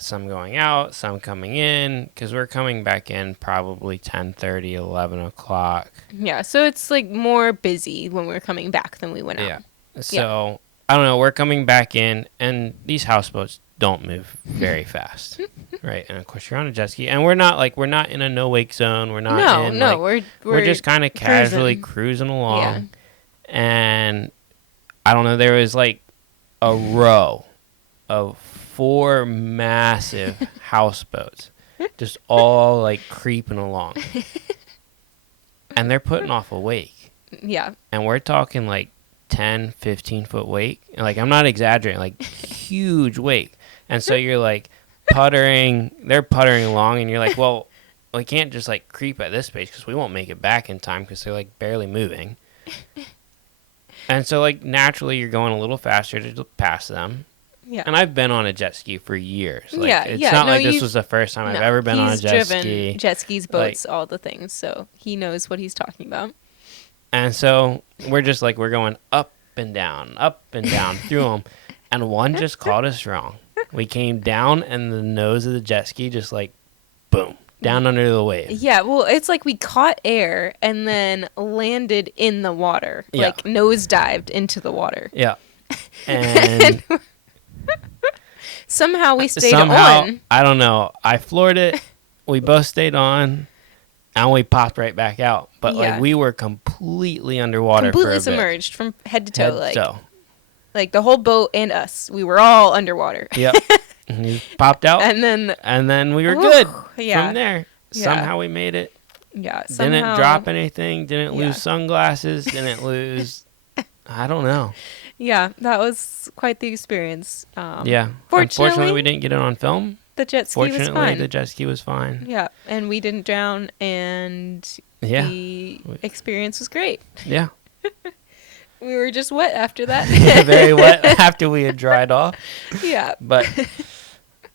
some going out, some coming in, because we're coming back in probably 10:30, 11 o'clock. Yeah, so it's like more busy when we're coming back than we went out. Yeah. So, I don't know, we're coming back in, and these houseboats don't move very fast, right? And, of course, you're on a jet ski, and we're not in a no-wake zone. We're not we're just kind of casually cruising along. Yeah. And, I don't know, there was like a row of 4 massive houseboats just all like creeping along, and they're putting off a wake. Yeah. And we're talking like 10-15 foot wake, and like I'm not exaggerating, like huge wake. And so you're like they're puttering along, and you're like, well, we can't just like creep at this pace because we won't make it back in time because they're like barely moving. And so like naturally you're going a little faster to pass them. Yeah. And I've been on a jet ski for years. Like, it's not like this was the first time I've ever been on a jet ski. He's driven jet skis, boats, all the things. So he knows what he's talking about. And so we're just like, we're going up and down through them. And one just caught us wrong. We came down and the nose of the jet ski just like, boom, down under the wave. Yeah, well, it's like we caught air and then landed in the water. Yeah. Like nosedived into the water. Yeah. And... Somehow we stayed on. I don't know. I floored it. We both stayed on, and we popped right back out. But like we were completely underwater, completely submerged from head to toe, like the whole boat and us. We were all underwater. Yep. And we popped out, and then we were good from there. Yeah. Somehow we made it Yeah, Didn't somehow. drop anything, didn't Yeah. lose sunglasses, didn't lose, I don't know. Yeah, that was quite the experience. Yeah. Unfortunately, we Fortunately, didn't get it on film. the jet ski was Fortunately, the fine. jet ski was fine. Yeah, and we didn't drown, and Yeah. the experience was great. Yeah. We were just wet after that. Very wet after we had dried off. Yeah. But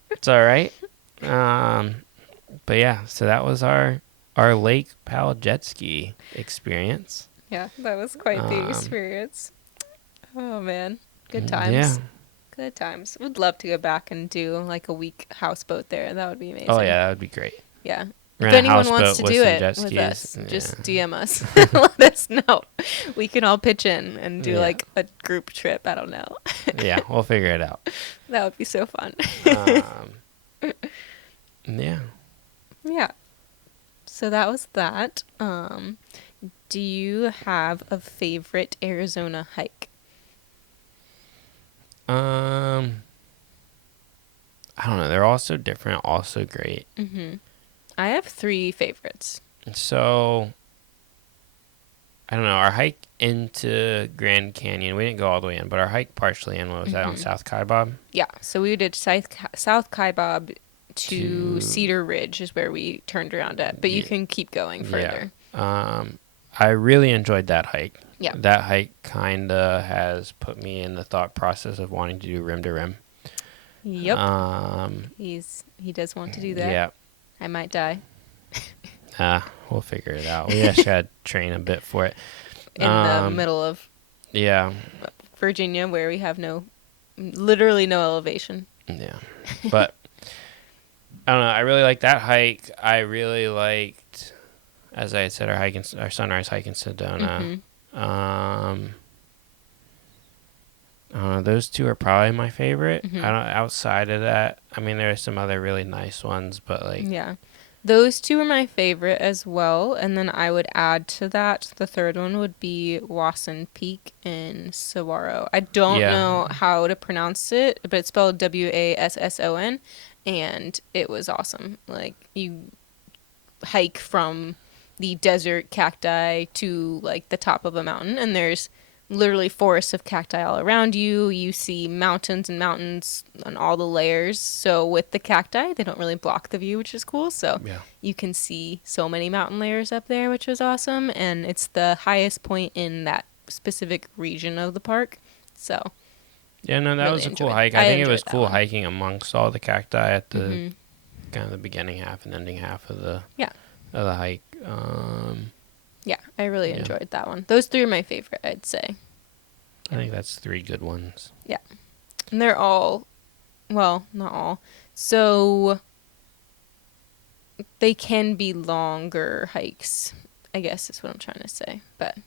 it's all right. But yeah, so that was our Lake Powell jet ski experience. Yeah, that was quite the Um, experience. Oh man, good Yeah. times. Good times. Would love to go back and do like a week houseboat there. That would be amazing. Oh yeah, that would be great. Yeah. Rent If a anyone wants houseboat to with do some it jet with skis. us, Yeah. just DM us. Let us know. We can all pitch in and do Yeah. like a group trip. I don't know. Yeah, we'll figure it out. That would be so fun. Yeah. Yeah. So that was that. Do you have a favorite Arizona hike? I don't know. They're all so different, all so great. Mm-hmm. I have 3 favorites. So, I don't know. Our hike into Grand Canyon, we didn't go all the way in, but our hike partially in was that on South Kaibab. Yeah, so we did South Kaibab to To- Cedar Ridge is where we turned around at, but you Yeah. can keep going further. I really enjoyed that hike. Yeah. That hike kind of has put me in the thought process of wanting to do rim to rim. Yep. He does want to do that. Yeah. I might die We'll figure it out. We just got to train a bit for it. in the middle of Yeah. Virginia where we have literally no elevation. Yeah. But I don't know. I really liked that hike. I really liked, as I had said, our sunrise hike in Sedona. Mm-hmm. I don't know, those 2 are probably my favorite. Mhm. I don't outside of that. I mean, there are some other really nice ones, but like Yeah. Those 2 are my favorite as well. And then I would add to that, the third one would be Wasson Peak in Saguaro. I don't Yeah. know how to pronounce it, but it's spelled Wasson. And it was awesome. Like, you hike from the desert cacti to, like, the top of a mountain. And there's literally forests of cacti all around you. You see mountains and mountains on all the layers. So with the cacti, they don't really block the view, which is cool. So yeah. you can see so many mountain layers up there, which was awesome. And it's the highest point in that specific region of the park. So Yeah, no, that really was a cool enjoyed- hike. I I think it enjoyed was that cool one. hiking amongst all the cacti at the Mhm. kind of the beginning half and ending half of the Yeah. hike. Yeah, I really Yeah. enjoyed that one. Those 3 are my favorite, I'd say. I think that's 3 good ones. And they're all, well, not all. So they can be longer hikes, I guess is what I'm trying to say. But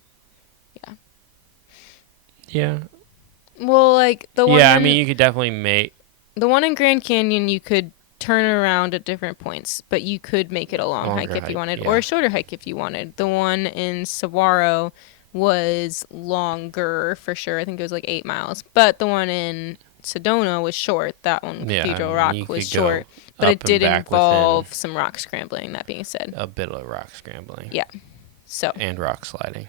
Yeah. well, like the one Yeah, I in, mean, you could definitely make. the one in Grand Canyon, you could turn around at different points, but you could make it a long Longer hike if hike, you wanted, yeah. or a shorter hike if you wanted. The one in Saguaro was longer for sure. I think it was like 8 miles. But the one in Sedona was short. That one, Yeah, Cathedral I mean, Rock, you was could go short. But up it and did back involve within some rock scrambling, that being said. a bit of rock scrambling. Yeah. So, And rock sliding.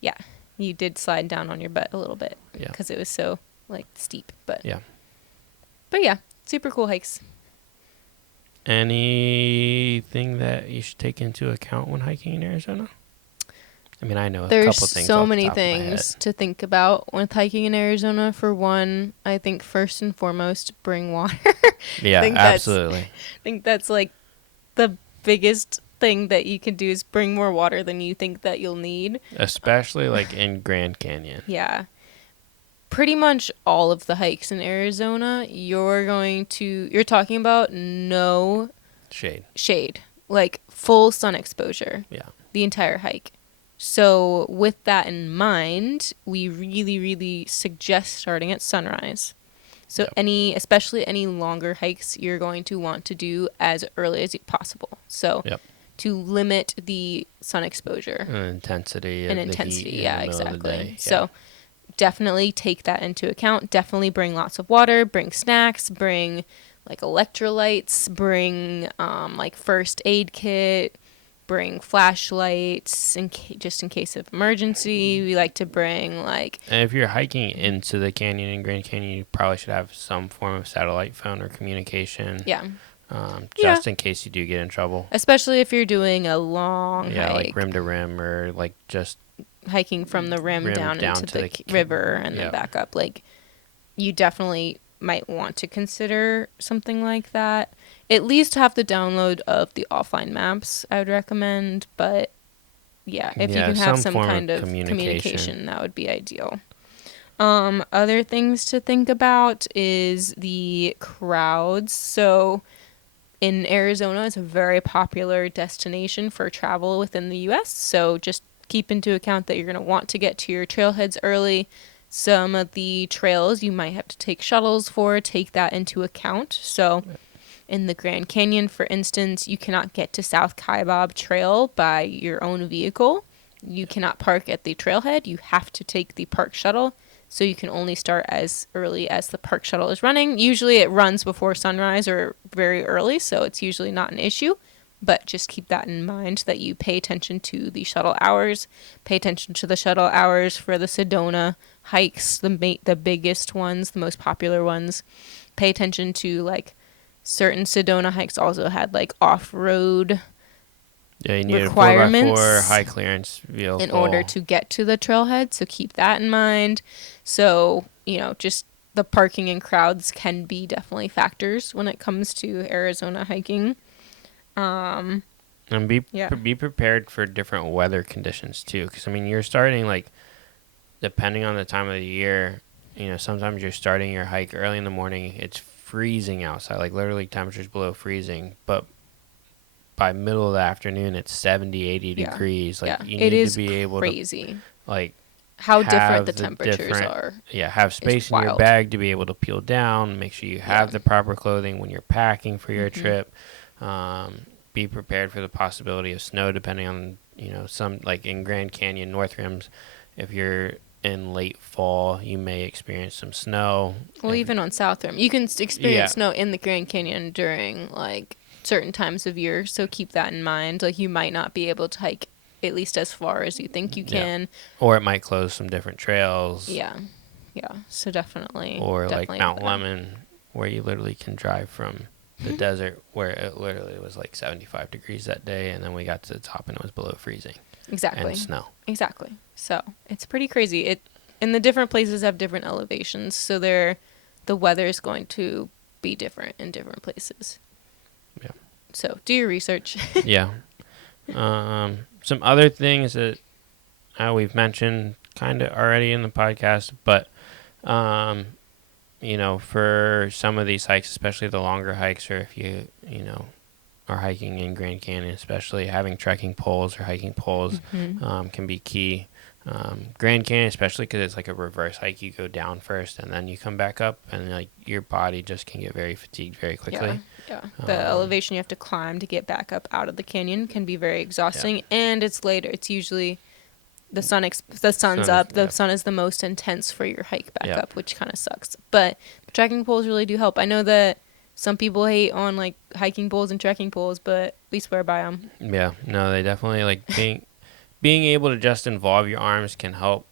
yeah, you did slide down on your butt a little bit Yeah. because it was so, like, steep. But Yeah. yeah, super cool hikes. Anything that you should take into account when hiking in Arizona? I mean, I know a There's couple things. so off the many top of my head. things to think about when hiking in Arizona. For one, I think first and foremost, bring water. Yeah, think that's- absolutely. I think that's like the biggest thing that you can do is bring more water than you think that you'll need. Especially like in Grand Canyon. Yeah. Pretty much all of the hikes in Arizona, you're talking about no Shade. like full sun exposure. Yeah. The entire hike. So with that in mind, we really, really suggest starting at sunrise. So Yep. especially any longer hikes, you're going to want to do as early as possible. So Yep. to limit the sun exposure And intensity. and of the intensity. heat in Yeah, the middle of the exactly. day. So definitely take that into account. Definitely bring lots of water, bring snacks, bring like electrolytes, bring like first aid kit, bring flashlights just in case of emergency. We like to bring like. And if you're hiking into the canyon in Grand Canyon, you probably should have some form of satellite phone or communication. Yeah. Just in case you do get in trouble. Especially if you're doing a long hike. Like rim to rim, or like just hiking from the rim down into the river and then back up. Like, you definitely might want to consider something like that. At least have the download of the offline maps, I would recommend. But yeah, if you can have some kind of communication, that would be ideal. Other things to think about is the crowds. So in Arizona, it's a very popular destination for travel within the U.S. So just keep into account that you're going to want to get to your trailheads early. Some of the trails you might have to take shuttles for, take that into account. So in the Grand Canyon, for instance, you cannot get to South Kaibab Trail by your own vehicle. You cannot park at the trailhead. You have to take the park shuttle. So you can only start as early as the park shuttle is running. Usually it runs before sunrise or very early, so it's usually not an issue. But just keep that in mind, that you pay attention to the shuttle hours. Pay attention to the shuttle hours for the Sedona hikes, the biggest ones, the most popular ones. Pay attention to, like, certain Sedona hikes also had, like, off-road you need requirements a 4x4 high clearance vehicle in order to get to the trailhead, so keep that in mind. So, just the parking and crowds can be definitely factors when it comes to Arizona hiking. And be prepared for different weather conditions too, because you're starting, like, depending on the time of the year, sometimes you're starting your hike early in the morning, it's freezing outside, like literally temperatures below freezing, but by middle of the afternoon it's 70-80 degrees. Like, you need to be able crazy. To, like, how different the temperatures are. Have space in your bag to be able to peel down. Make sure you have the proper clothing when you're packing for your trip. Be prepared for the possibility of snow, depending on, some, like in Grand Canyon, North Rims, if you're in late fall, you may experience some snow. Well, even on South Rim, you can experience snow in the Grand Canyon during, like, certain times of year, so keep that in mind. Like, you might not be able to hike at least as far as you think you can. Or it might close some different trails. Yeah. So definitely. Or like Mount Lemon, where you literally can drive from the desert, where it literally was like 75 degrees that day, and then we got to the top and it was below freezing. Exactly. And snow. Exactly. So it's pretty crazy. And the different places have different elevations, so the weather is going to be different in different places. Yeah. So do your research. Yeah. Some other things that we've mentioned kind of already in the podcast, but for some of these hikes, especially the longer hikes, or if you are hiking in Grand Canyon, especially having trekking poles or hiking poles can be key. Grand Canyon, especially because it's like a reverse hike. You go down first and then you come back up, and like your body just can get very fatigued very quickly. Yeah. The elevation you have to climb to get back up out of the canyon can be very exhausting, and it's later. It's usually the sun's up. The sun is the most intense for your hike back up, which kind of sucks. But trekking poles really do help. I know that some people hate on, like, hiking poles and trekking poles, but we swear by them. Yeah, no, they definitely, like, being able to just involve your arms can help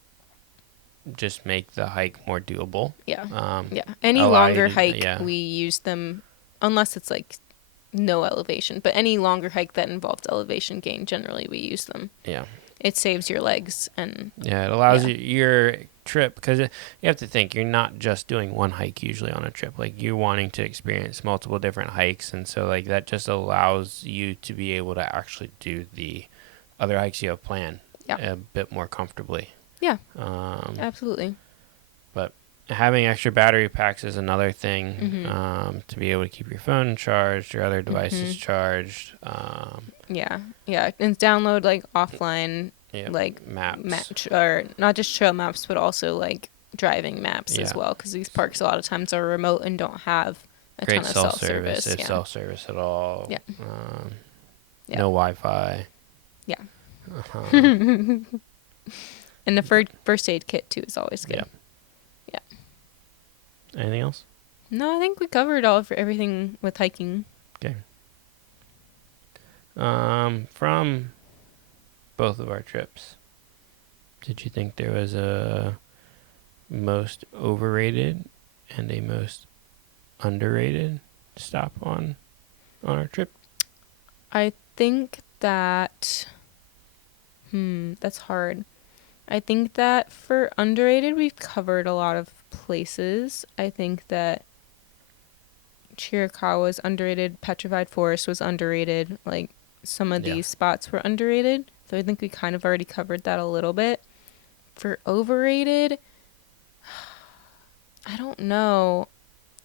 just make the hike more doable. Yeah. Any longer hike, we use them, unless it's like no elevation. But any longer hike that involves elevation gain, generally we use them. Yeah. It saves your legs and it allows your trip, because you have to think, you're not just doing one hike usually on a trip. Like, you're wanting to experience multiple different hikes, and so, like, that just allows you to be able to actually do the other hikes you have planned a bit more comfortably. Yeah. Absolutely. But having extra battery packs is another thing, to be able to keep your phone charged, your other devices charged. And download, like, offline, like, maps, or not just trail maps, but also, like, driving maps as well, because these parks a lot of times are remote and don't have a ton of self-service. If self-service at all. No Wi-Fi. Yeah. And the first aid kit too is always good. Yeah. Anything else? No, I think we covered everything with hiking. Okay. From both of our trips, did you think there was a most overrated and a most underrated stop on our trip? I think that, that's hard. I think that for underrated, we've covered a lot of places. I think that Chiricahua was underrated. Petrified Forest was underrated. Like, some of Yeah. these spots were underrated. So I think we kind of already covered that a little bit. For overrated, I don't know.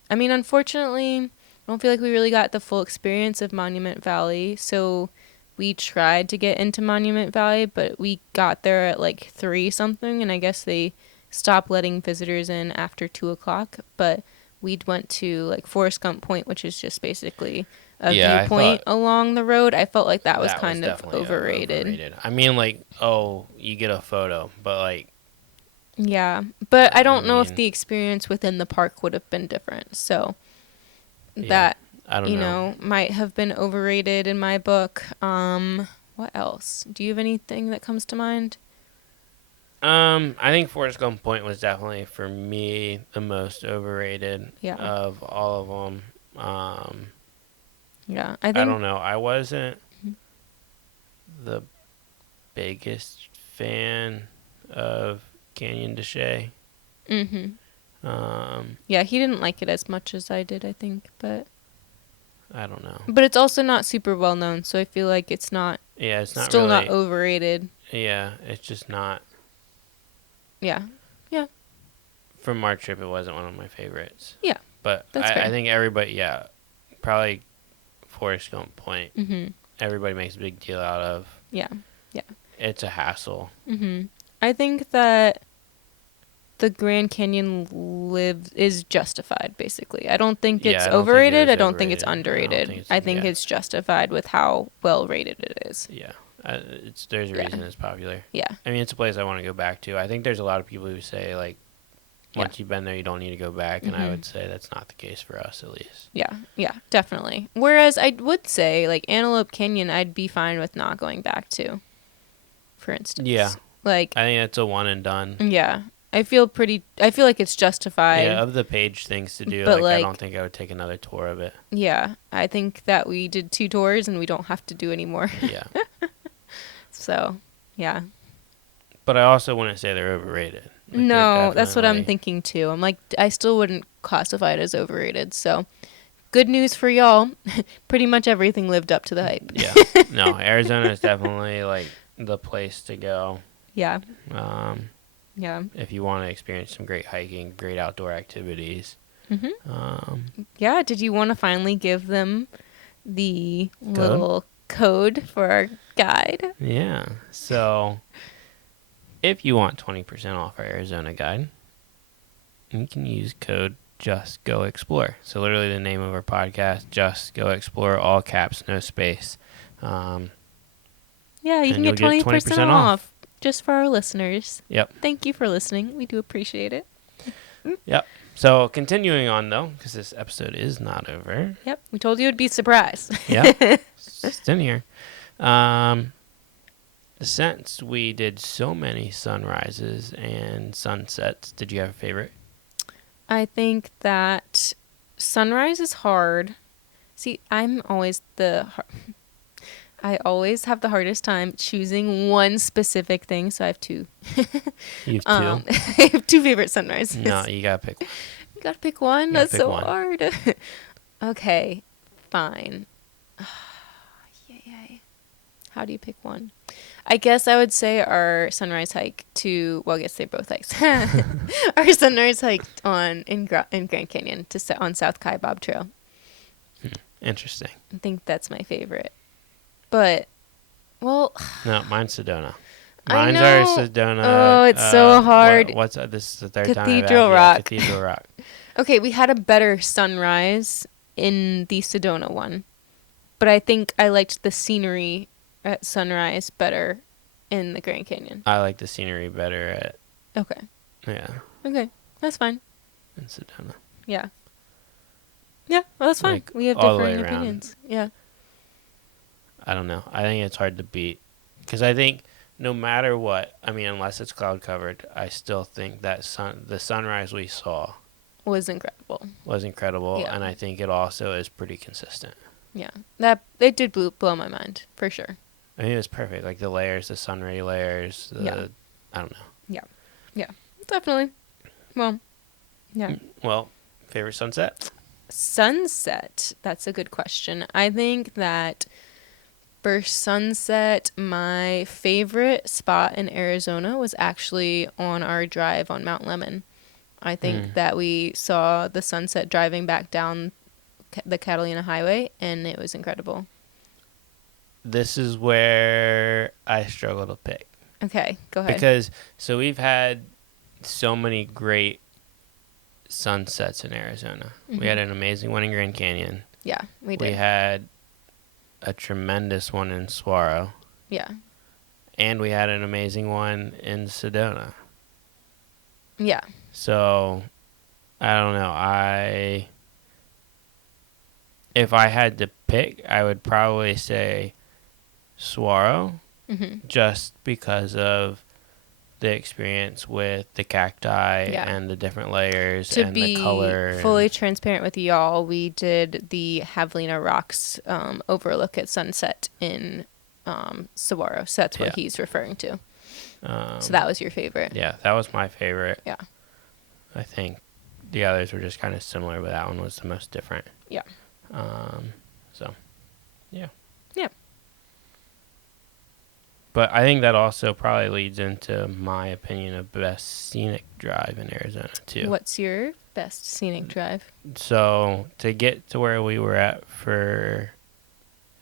I mean, unfortunately, I don't feel like we really got the full experience of Monument Valley. So we tried to get into Monument Valley, but we got there at like 3 something, and I guess they stopped letting visitors in after 2 o'clock. But we went to like Forrest Gump Point, which is just basically a Yeah, I viewpoint thought along the road. I felt like that was that was kind of definitely overrated. I mean, like, oh, you get a photo, but like, Yeah, but I I don't know if mean, the experience within the park would have been different. So yeah, that, I don't know. might have been overrated in my book. What else? Do you have anything that comes to mind? I think Forrest Gump Point was definitely for me the most overrated Yeah. of all of them. Yeah, I I think. don't know. I wasn't the biggest fan of Canyon de Chelly. Mhm. Um, Yeah, he didn't like it as much as I did, I think, I don't know. but it's also not super well known, so I feel like it's not Yeah, it's not still not really. overrated. Yeah, it's just not. Yeah. Yeah. From our trip, it wasn't one of my favorites. Yeah. But That's I fair. think everybody, yeah, probably Forrest Gump Point. Mhm. Everybody makes a big deal out of. Yeah. Yeah. It's a hassle. Mhm. I think that the Grand Canyon is justified, basically. I don't think Yeah, it's I don't think it overrated. was I don't think it's overrated. I don't think underrated. it's. I think Yeah. it's justified with how well rated it is. Yeah. There's a Yeah. reason it's popular. Yeah. I mean, it's a place I want to go back to. I think there's a lot of people who say, like, Yeah. once you've been there, you don't need to go back. And I Mhm. would say that's not the case for us, at least. Yeah. Yeah. Definitely. Whereas I would say, like, Antelope Canyon, I'd be fine with not going back to, for instance. Yeah. Like, I think that's a one and done. yeah. I feel like it's justified. Yeah, of the page things to do, But, like, I like, don't think I would take another tour of it. yeah. I think that we did 2 tours and we don't have to do any more. Yeah. So, yeah. But I also wouldn't say they're overrated. Like, they're No, that's what I'm definitely- thinking too. I'm like, I still wouldn't classify it as overrated. So, good news for y'all. Pretty much everything lived up to the hype. Yeah. No, Arizona is definitely, like, the place to go. Yeah. Um, Yeah. if you want to experience some great hiking, great outdoor activities. Mhm. Um, Yeah. Did you want to finally give them the little code for our guide? yeah. So, if you want 20% off our Arizona guide, you can use code Just Go Explore. So, literally the name of our podcast, Just Go Explore, all caps, no space. Yeah, you And can you'll get get 20% 20% off just for our listeners. Yep. Thank you for listening. We do appreciate it. Yep. So, continuing on, though, because this episode is not over. Yep. We told you it'd be a surprise. Yeah. It's in here. Since we did so many sunrises and sunsets, did you have a favorite? I think that sunrise is hard. See, I always have the hardest time choosing one specific thing, so I have 2. You have two? I have 2 favorite sunrises. No, you gotta pick one. You gotta pick one? You gotta That's pick so one. hard. Okay, fine. Yay. How do you pick one? I guess I would say our sunrise hike I guess they're both hikes. Our sunrise hike in Grand Canyon on South Kaibab Trail. Interesting. I think that's my favorite. But, well, No, mine's Sedona. I Mine's our know. Sedona. Oh, it's so hard. What's this is the third time I've Cathedral asked you. Rock. Cathedral Rock. okay, we had a better sunrise in the Sedona one. But I think I liked the scenery at sunrise better in the Grand Canyon. I like the scenery better at Okay, that's fine. in Sedona. Yeah. Yeah, well, that's fine. Like, We have all the way differing around. opinions. Yeah. I don't know. I think it's hard to beat because I think no matter what, I mean, unless it's cloud covered, I still think that the sunrise we saw Was incredible. was incredible, Yeah. and I think it also is pretty consistent. Yeah. That it did blow my mind for sure. I mean, it was perfect. Like the layers, the sun ray layers. Yeah. I don't know. Yeah. Definitely. Well, yeah. Well, favorite sunset? Sunset. That's a good question. I think that for sunset, my favorite spot in Arizona was actually on our drive on Mount Lemon. I think that we saw the sunset driving back down the Catalina Highway, and it was incredible. This is where I struggle to pick. Okay, go ahead. Because, so we've had so many great sunsets in Arizona. Mm-hmm. We had an amazing one in Grand Canyon. Yeah, we did. We had a tremendous one in Saguaro. Yeah. And we had an amazing one in Sedona. Yeah. So, I don't know. If I had to pick, I would probably say Saguaro, just because of the experience with the cacti and the different layers and the color. To be fully transparent with y'all, we did the Javelina Rocks overlook at sunset in Saguaro. So that's what he's referring to. So that was your favorite. Yeah, that was my favorite. Yeah. I think the others were just kind of similar, but that one was the most different. Yeah. So, yeah. Yeah. But I think that also probably leads into my opinion of best scenic drive in Arizona, too. What's your best scenic drive? So, to get to where we were at for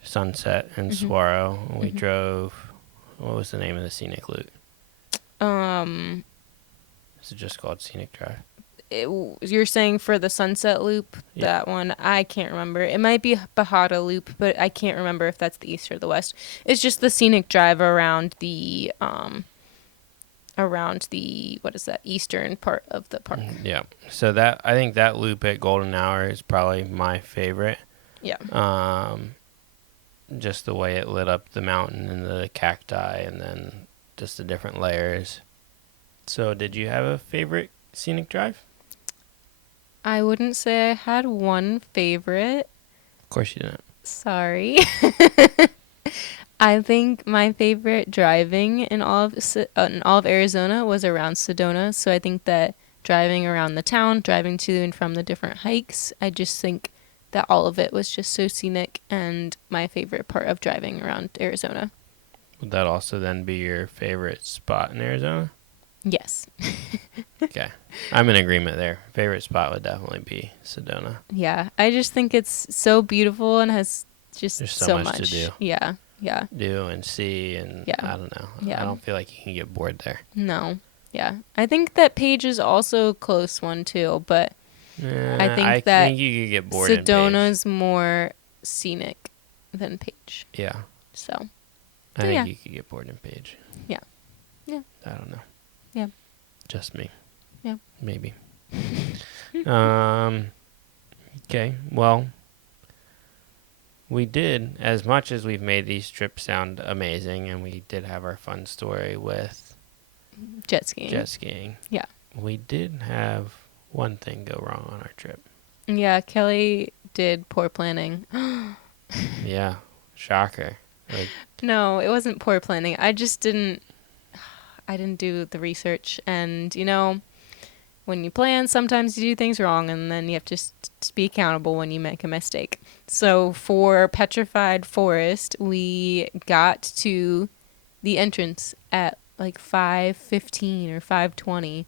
sunset in Saguaro, we drove, what was the name of the scenic loop? Is it just called Scenic Drive? You're saying for the Sunset Loop, that one, I can't remember. It might be Bajada Loop, but I can't remember if that's the east or the west. It's just the scenic drive around the what is that, eastern part of the park. Yeah. So that, I think that loop at Golden Hour is probably my favorite. Yeah. Just the way it lit up the mountain and the cacti and then just the different layers. So did you have a favorite scenic drive? I wouldn't say I had one favorite. Of course you didn't. Sorry. I think my favorite driving in all of Arizona was around Sedona. So I think that driving around the town, driving to and from the different hikes, I just think that all of it was just so scenic and my favorite part of driving around Arizona. Would that also then be your favorite spot in Arizona? Yes. Okay. I'm in agreement there. Favorite spot would definitely be Sedona. Yeah. I just think it's so beautiful and has just There's so much to do. Yeah. Yeah. Do and see and I don't know. Yeah. I don't feel like you can get bored there. No. Yeah. I think that Page is also a close one too, but I think you could get bored in Page. Sedona's more scenic than Page. Yeah. So. I think you could get bored in Page. Yeah. Yeah. I don't know. Yeah. Just me. Yeah. Maybe. Okay. Well, we did, as much as we've made these trips sound amazing, and we did have our fun story with jet skiing. Yeah. We did have one thing go wrong on our trip. Yeah, Kelley did poor planning. Yeah. Shocker. No, it wasn't poor planning. I didn't do the research, and when you plan, sometimes you do things wrong, and then you have to be accountable when you make a mistake. So for Petrified Forest, we got to the entrance at like 5:15 or 5:20,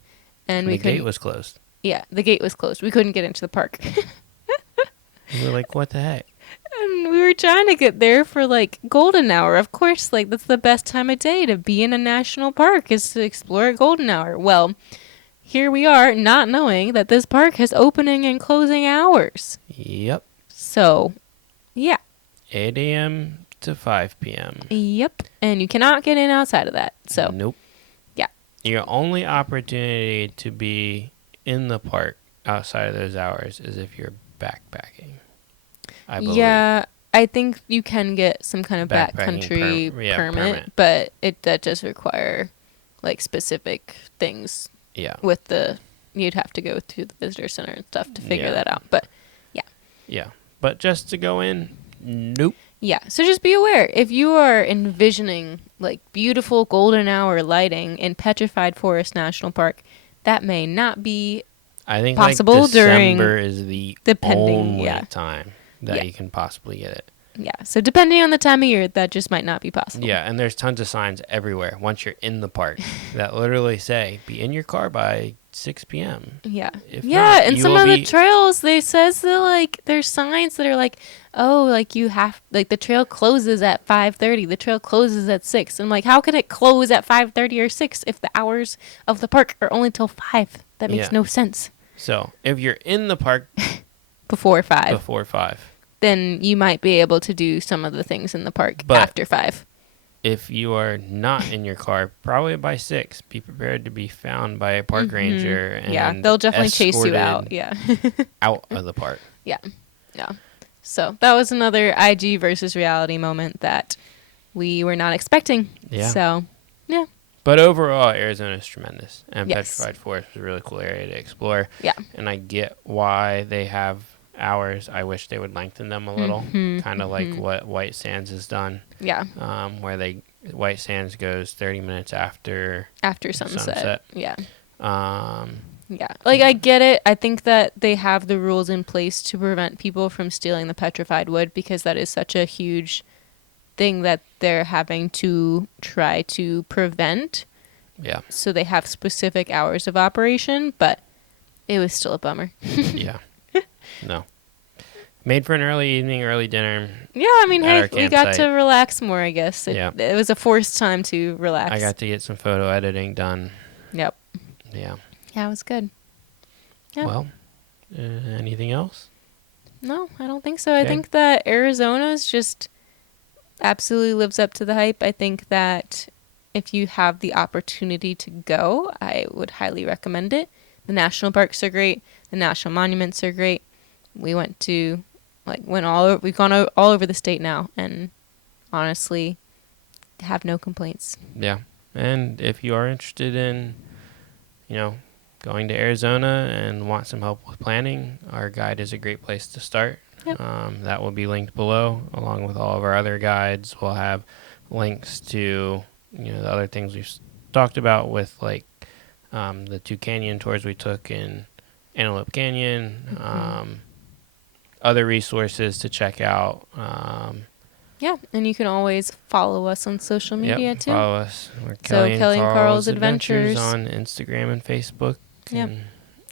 and the gate was closed. Yeah, the gate was closed. We couldn't get into the park. We were like, what the heck? And we were trying to get there for like golden hour. Of course, like that's the best time of day to be in a national park is to explore at golden hour. Well, here we are not knowing that this park has opening and closing hours. Yep. So, yeah. 8 a.m. to 5 p.m. Yep. And you cannot get in outside of that. So, nope. Yeah. Your only opportunity to be in the park outside of those hours is if you're backpacking. I believe. Yeah, I think you can get some kind of Backpacking backcountry permit. permit, but that does require like specific things Yeah. with you'd have to go to the visitor center and stuff to figure Yeah. that out. But Yeah. But just to go in, nope. yeah, so just be aware if you are envisioning like beautiful golden hour lighting in Petrified Forest National Park, that may not be I think possible like December is the depending, only time that Yeah. you can possibly get it. Yeah, so depending on the time of year, that just might not be possible. Yeah, and there's tons of signs everywhere once you're in the park that literally say, be in your car by 6 p.m. Yeah. If Yeah, not, and you some will of the be- trails, they says that like there's signs that are like, oh, like you have like the trail closes at 5:30, the trail closes at 6. I'm like, how can it close at 5:30 or 6 if the hours of the park are only till 5? That makes Yeah. no sense. So if you're in the park Before 5, before 5, then you might be able to do some of the things in the park But- after 5. if you are not in your car, probably by 6, be prepared to be found by a park ranger and Yeah, they'll definitely chase you out. escorted Yeah. out of the park. Yeah. So that was another IG versus reality moment that we were not expecting. Yeah. So, yeah. But overall, Arizona is tremendous, and Yes. Petrified Forest is a really cool area to explore. Yeah. And I get why they have hours. I wish they would lengthen them a little, kind of like what White Sands has done, Yeah. where White Sands goes 30 minutes after. After sunset. Yeah. Um, Yeah. Like, I get it. I think that they have the rules in place to prevent people from stealing the petrified wood because that is such a huge thing that they're having to try to prevent. yeah, So they have specific hours of operation, but it was still a bummer. yeah, no. Made for an early evening, early dinner. Yeah, I mean, At hey, our we got to campsite. relax more, I guess. Yeah. It was a forced time to relax. I got to get some photo editing done. Yep. Yeah. Yeah, it was good. Yeah. Well, anything else? No, I don't think so. I Okay. think that Arizona's just absolutely lives up to the hype. I think that if you have the opportunity to go, I would highly recommend it. The national parks are great. The national monuments are great. We went to, we've gone all over the state now, and honestly, have no complaints. Yeah. And if you are interested in, going to Arizona and want some help with planning, our guide is a great place to start. Yep. That will be linked below, along with all of our other guides. We'll have links to, the other things we've talked about with, like, the 2 canyon tours we took in Antelope Canyon, other resources to check out. Yeah, and you can always follow us on social media too. Follow us. We're So Kelley and Carl's Adventures. on Instagram and Facebook. Yep. And,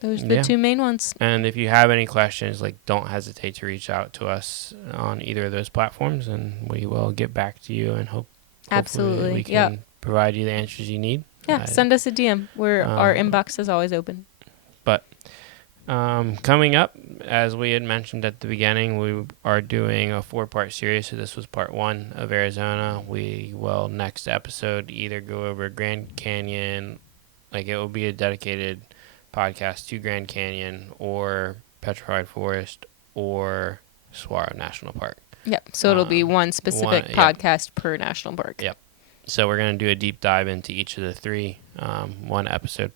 Those are the two main ones. and if you have any questions, don't hesitate to reach out to us on either of those platforms, and we will get back to you and hopefully Absolutely. we can provide you the answers you need. Yeah, send us a DM. Our inbox is always open. Coming up, as we had mentioned at the beginning, we are doing a 4-part series. So this was part 1 of Arizona. We will next episode either go over Grand Canyon, like it will be a dedicated podcast to Grand Canyon or Petrified Forest or Saguaro National Park. Yep. So it'll be one specific podcast per national park. Yep. So we're going to do a deep dive into each of the 3, one episode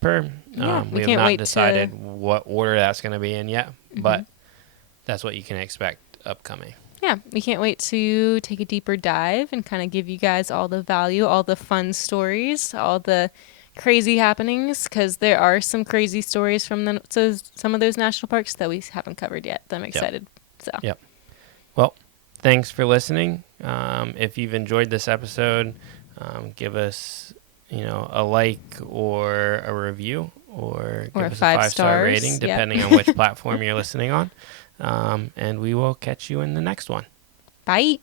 per. Yeah, We have not decided what order that's going to be in yet, but that's what you can expect upcoming. Yeah, we can't wait to take a deeper dive and kind of give you guys all the value, all the fun stories, all the crazy happenings, because there are some crazy stories from some of those national parks that we haven't covered yet. I'm excited. So. Yep. Well, thanks for listening. If you've enjoyed this episode, give us a like or a review or give us a 5-star rating, depending on which platform you're listening on. And we will catch you in the next one. Bye.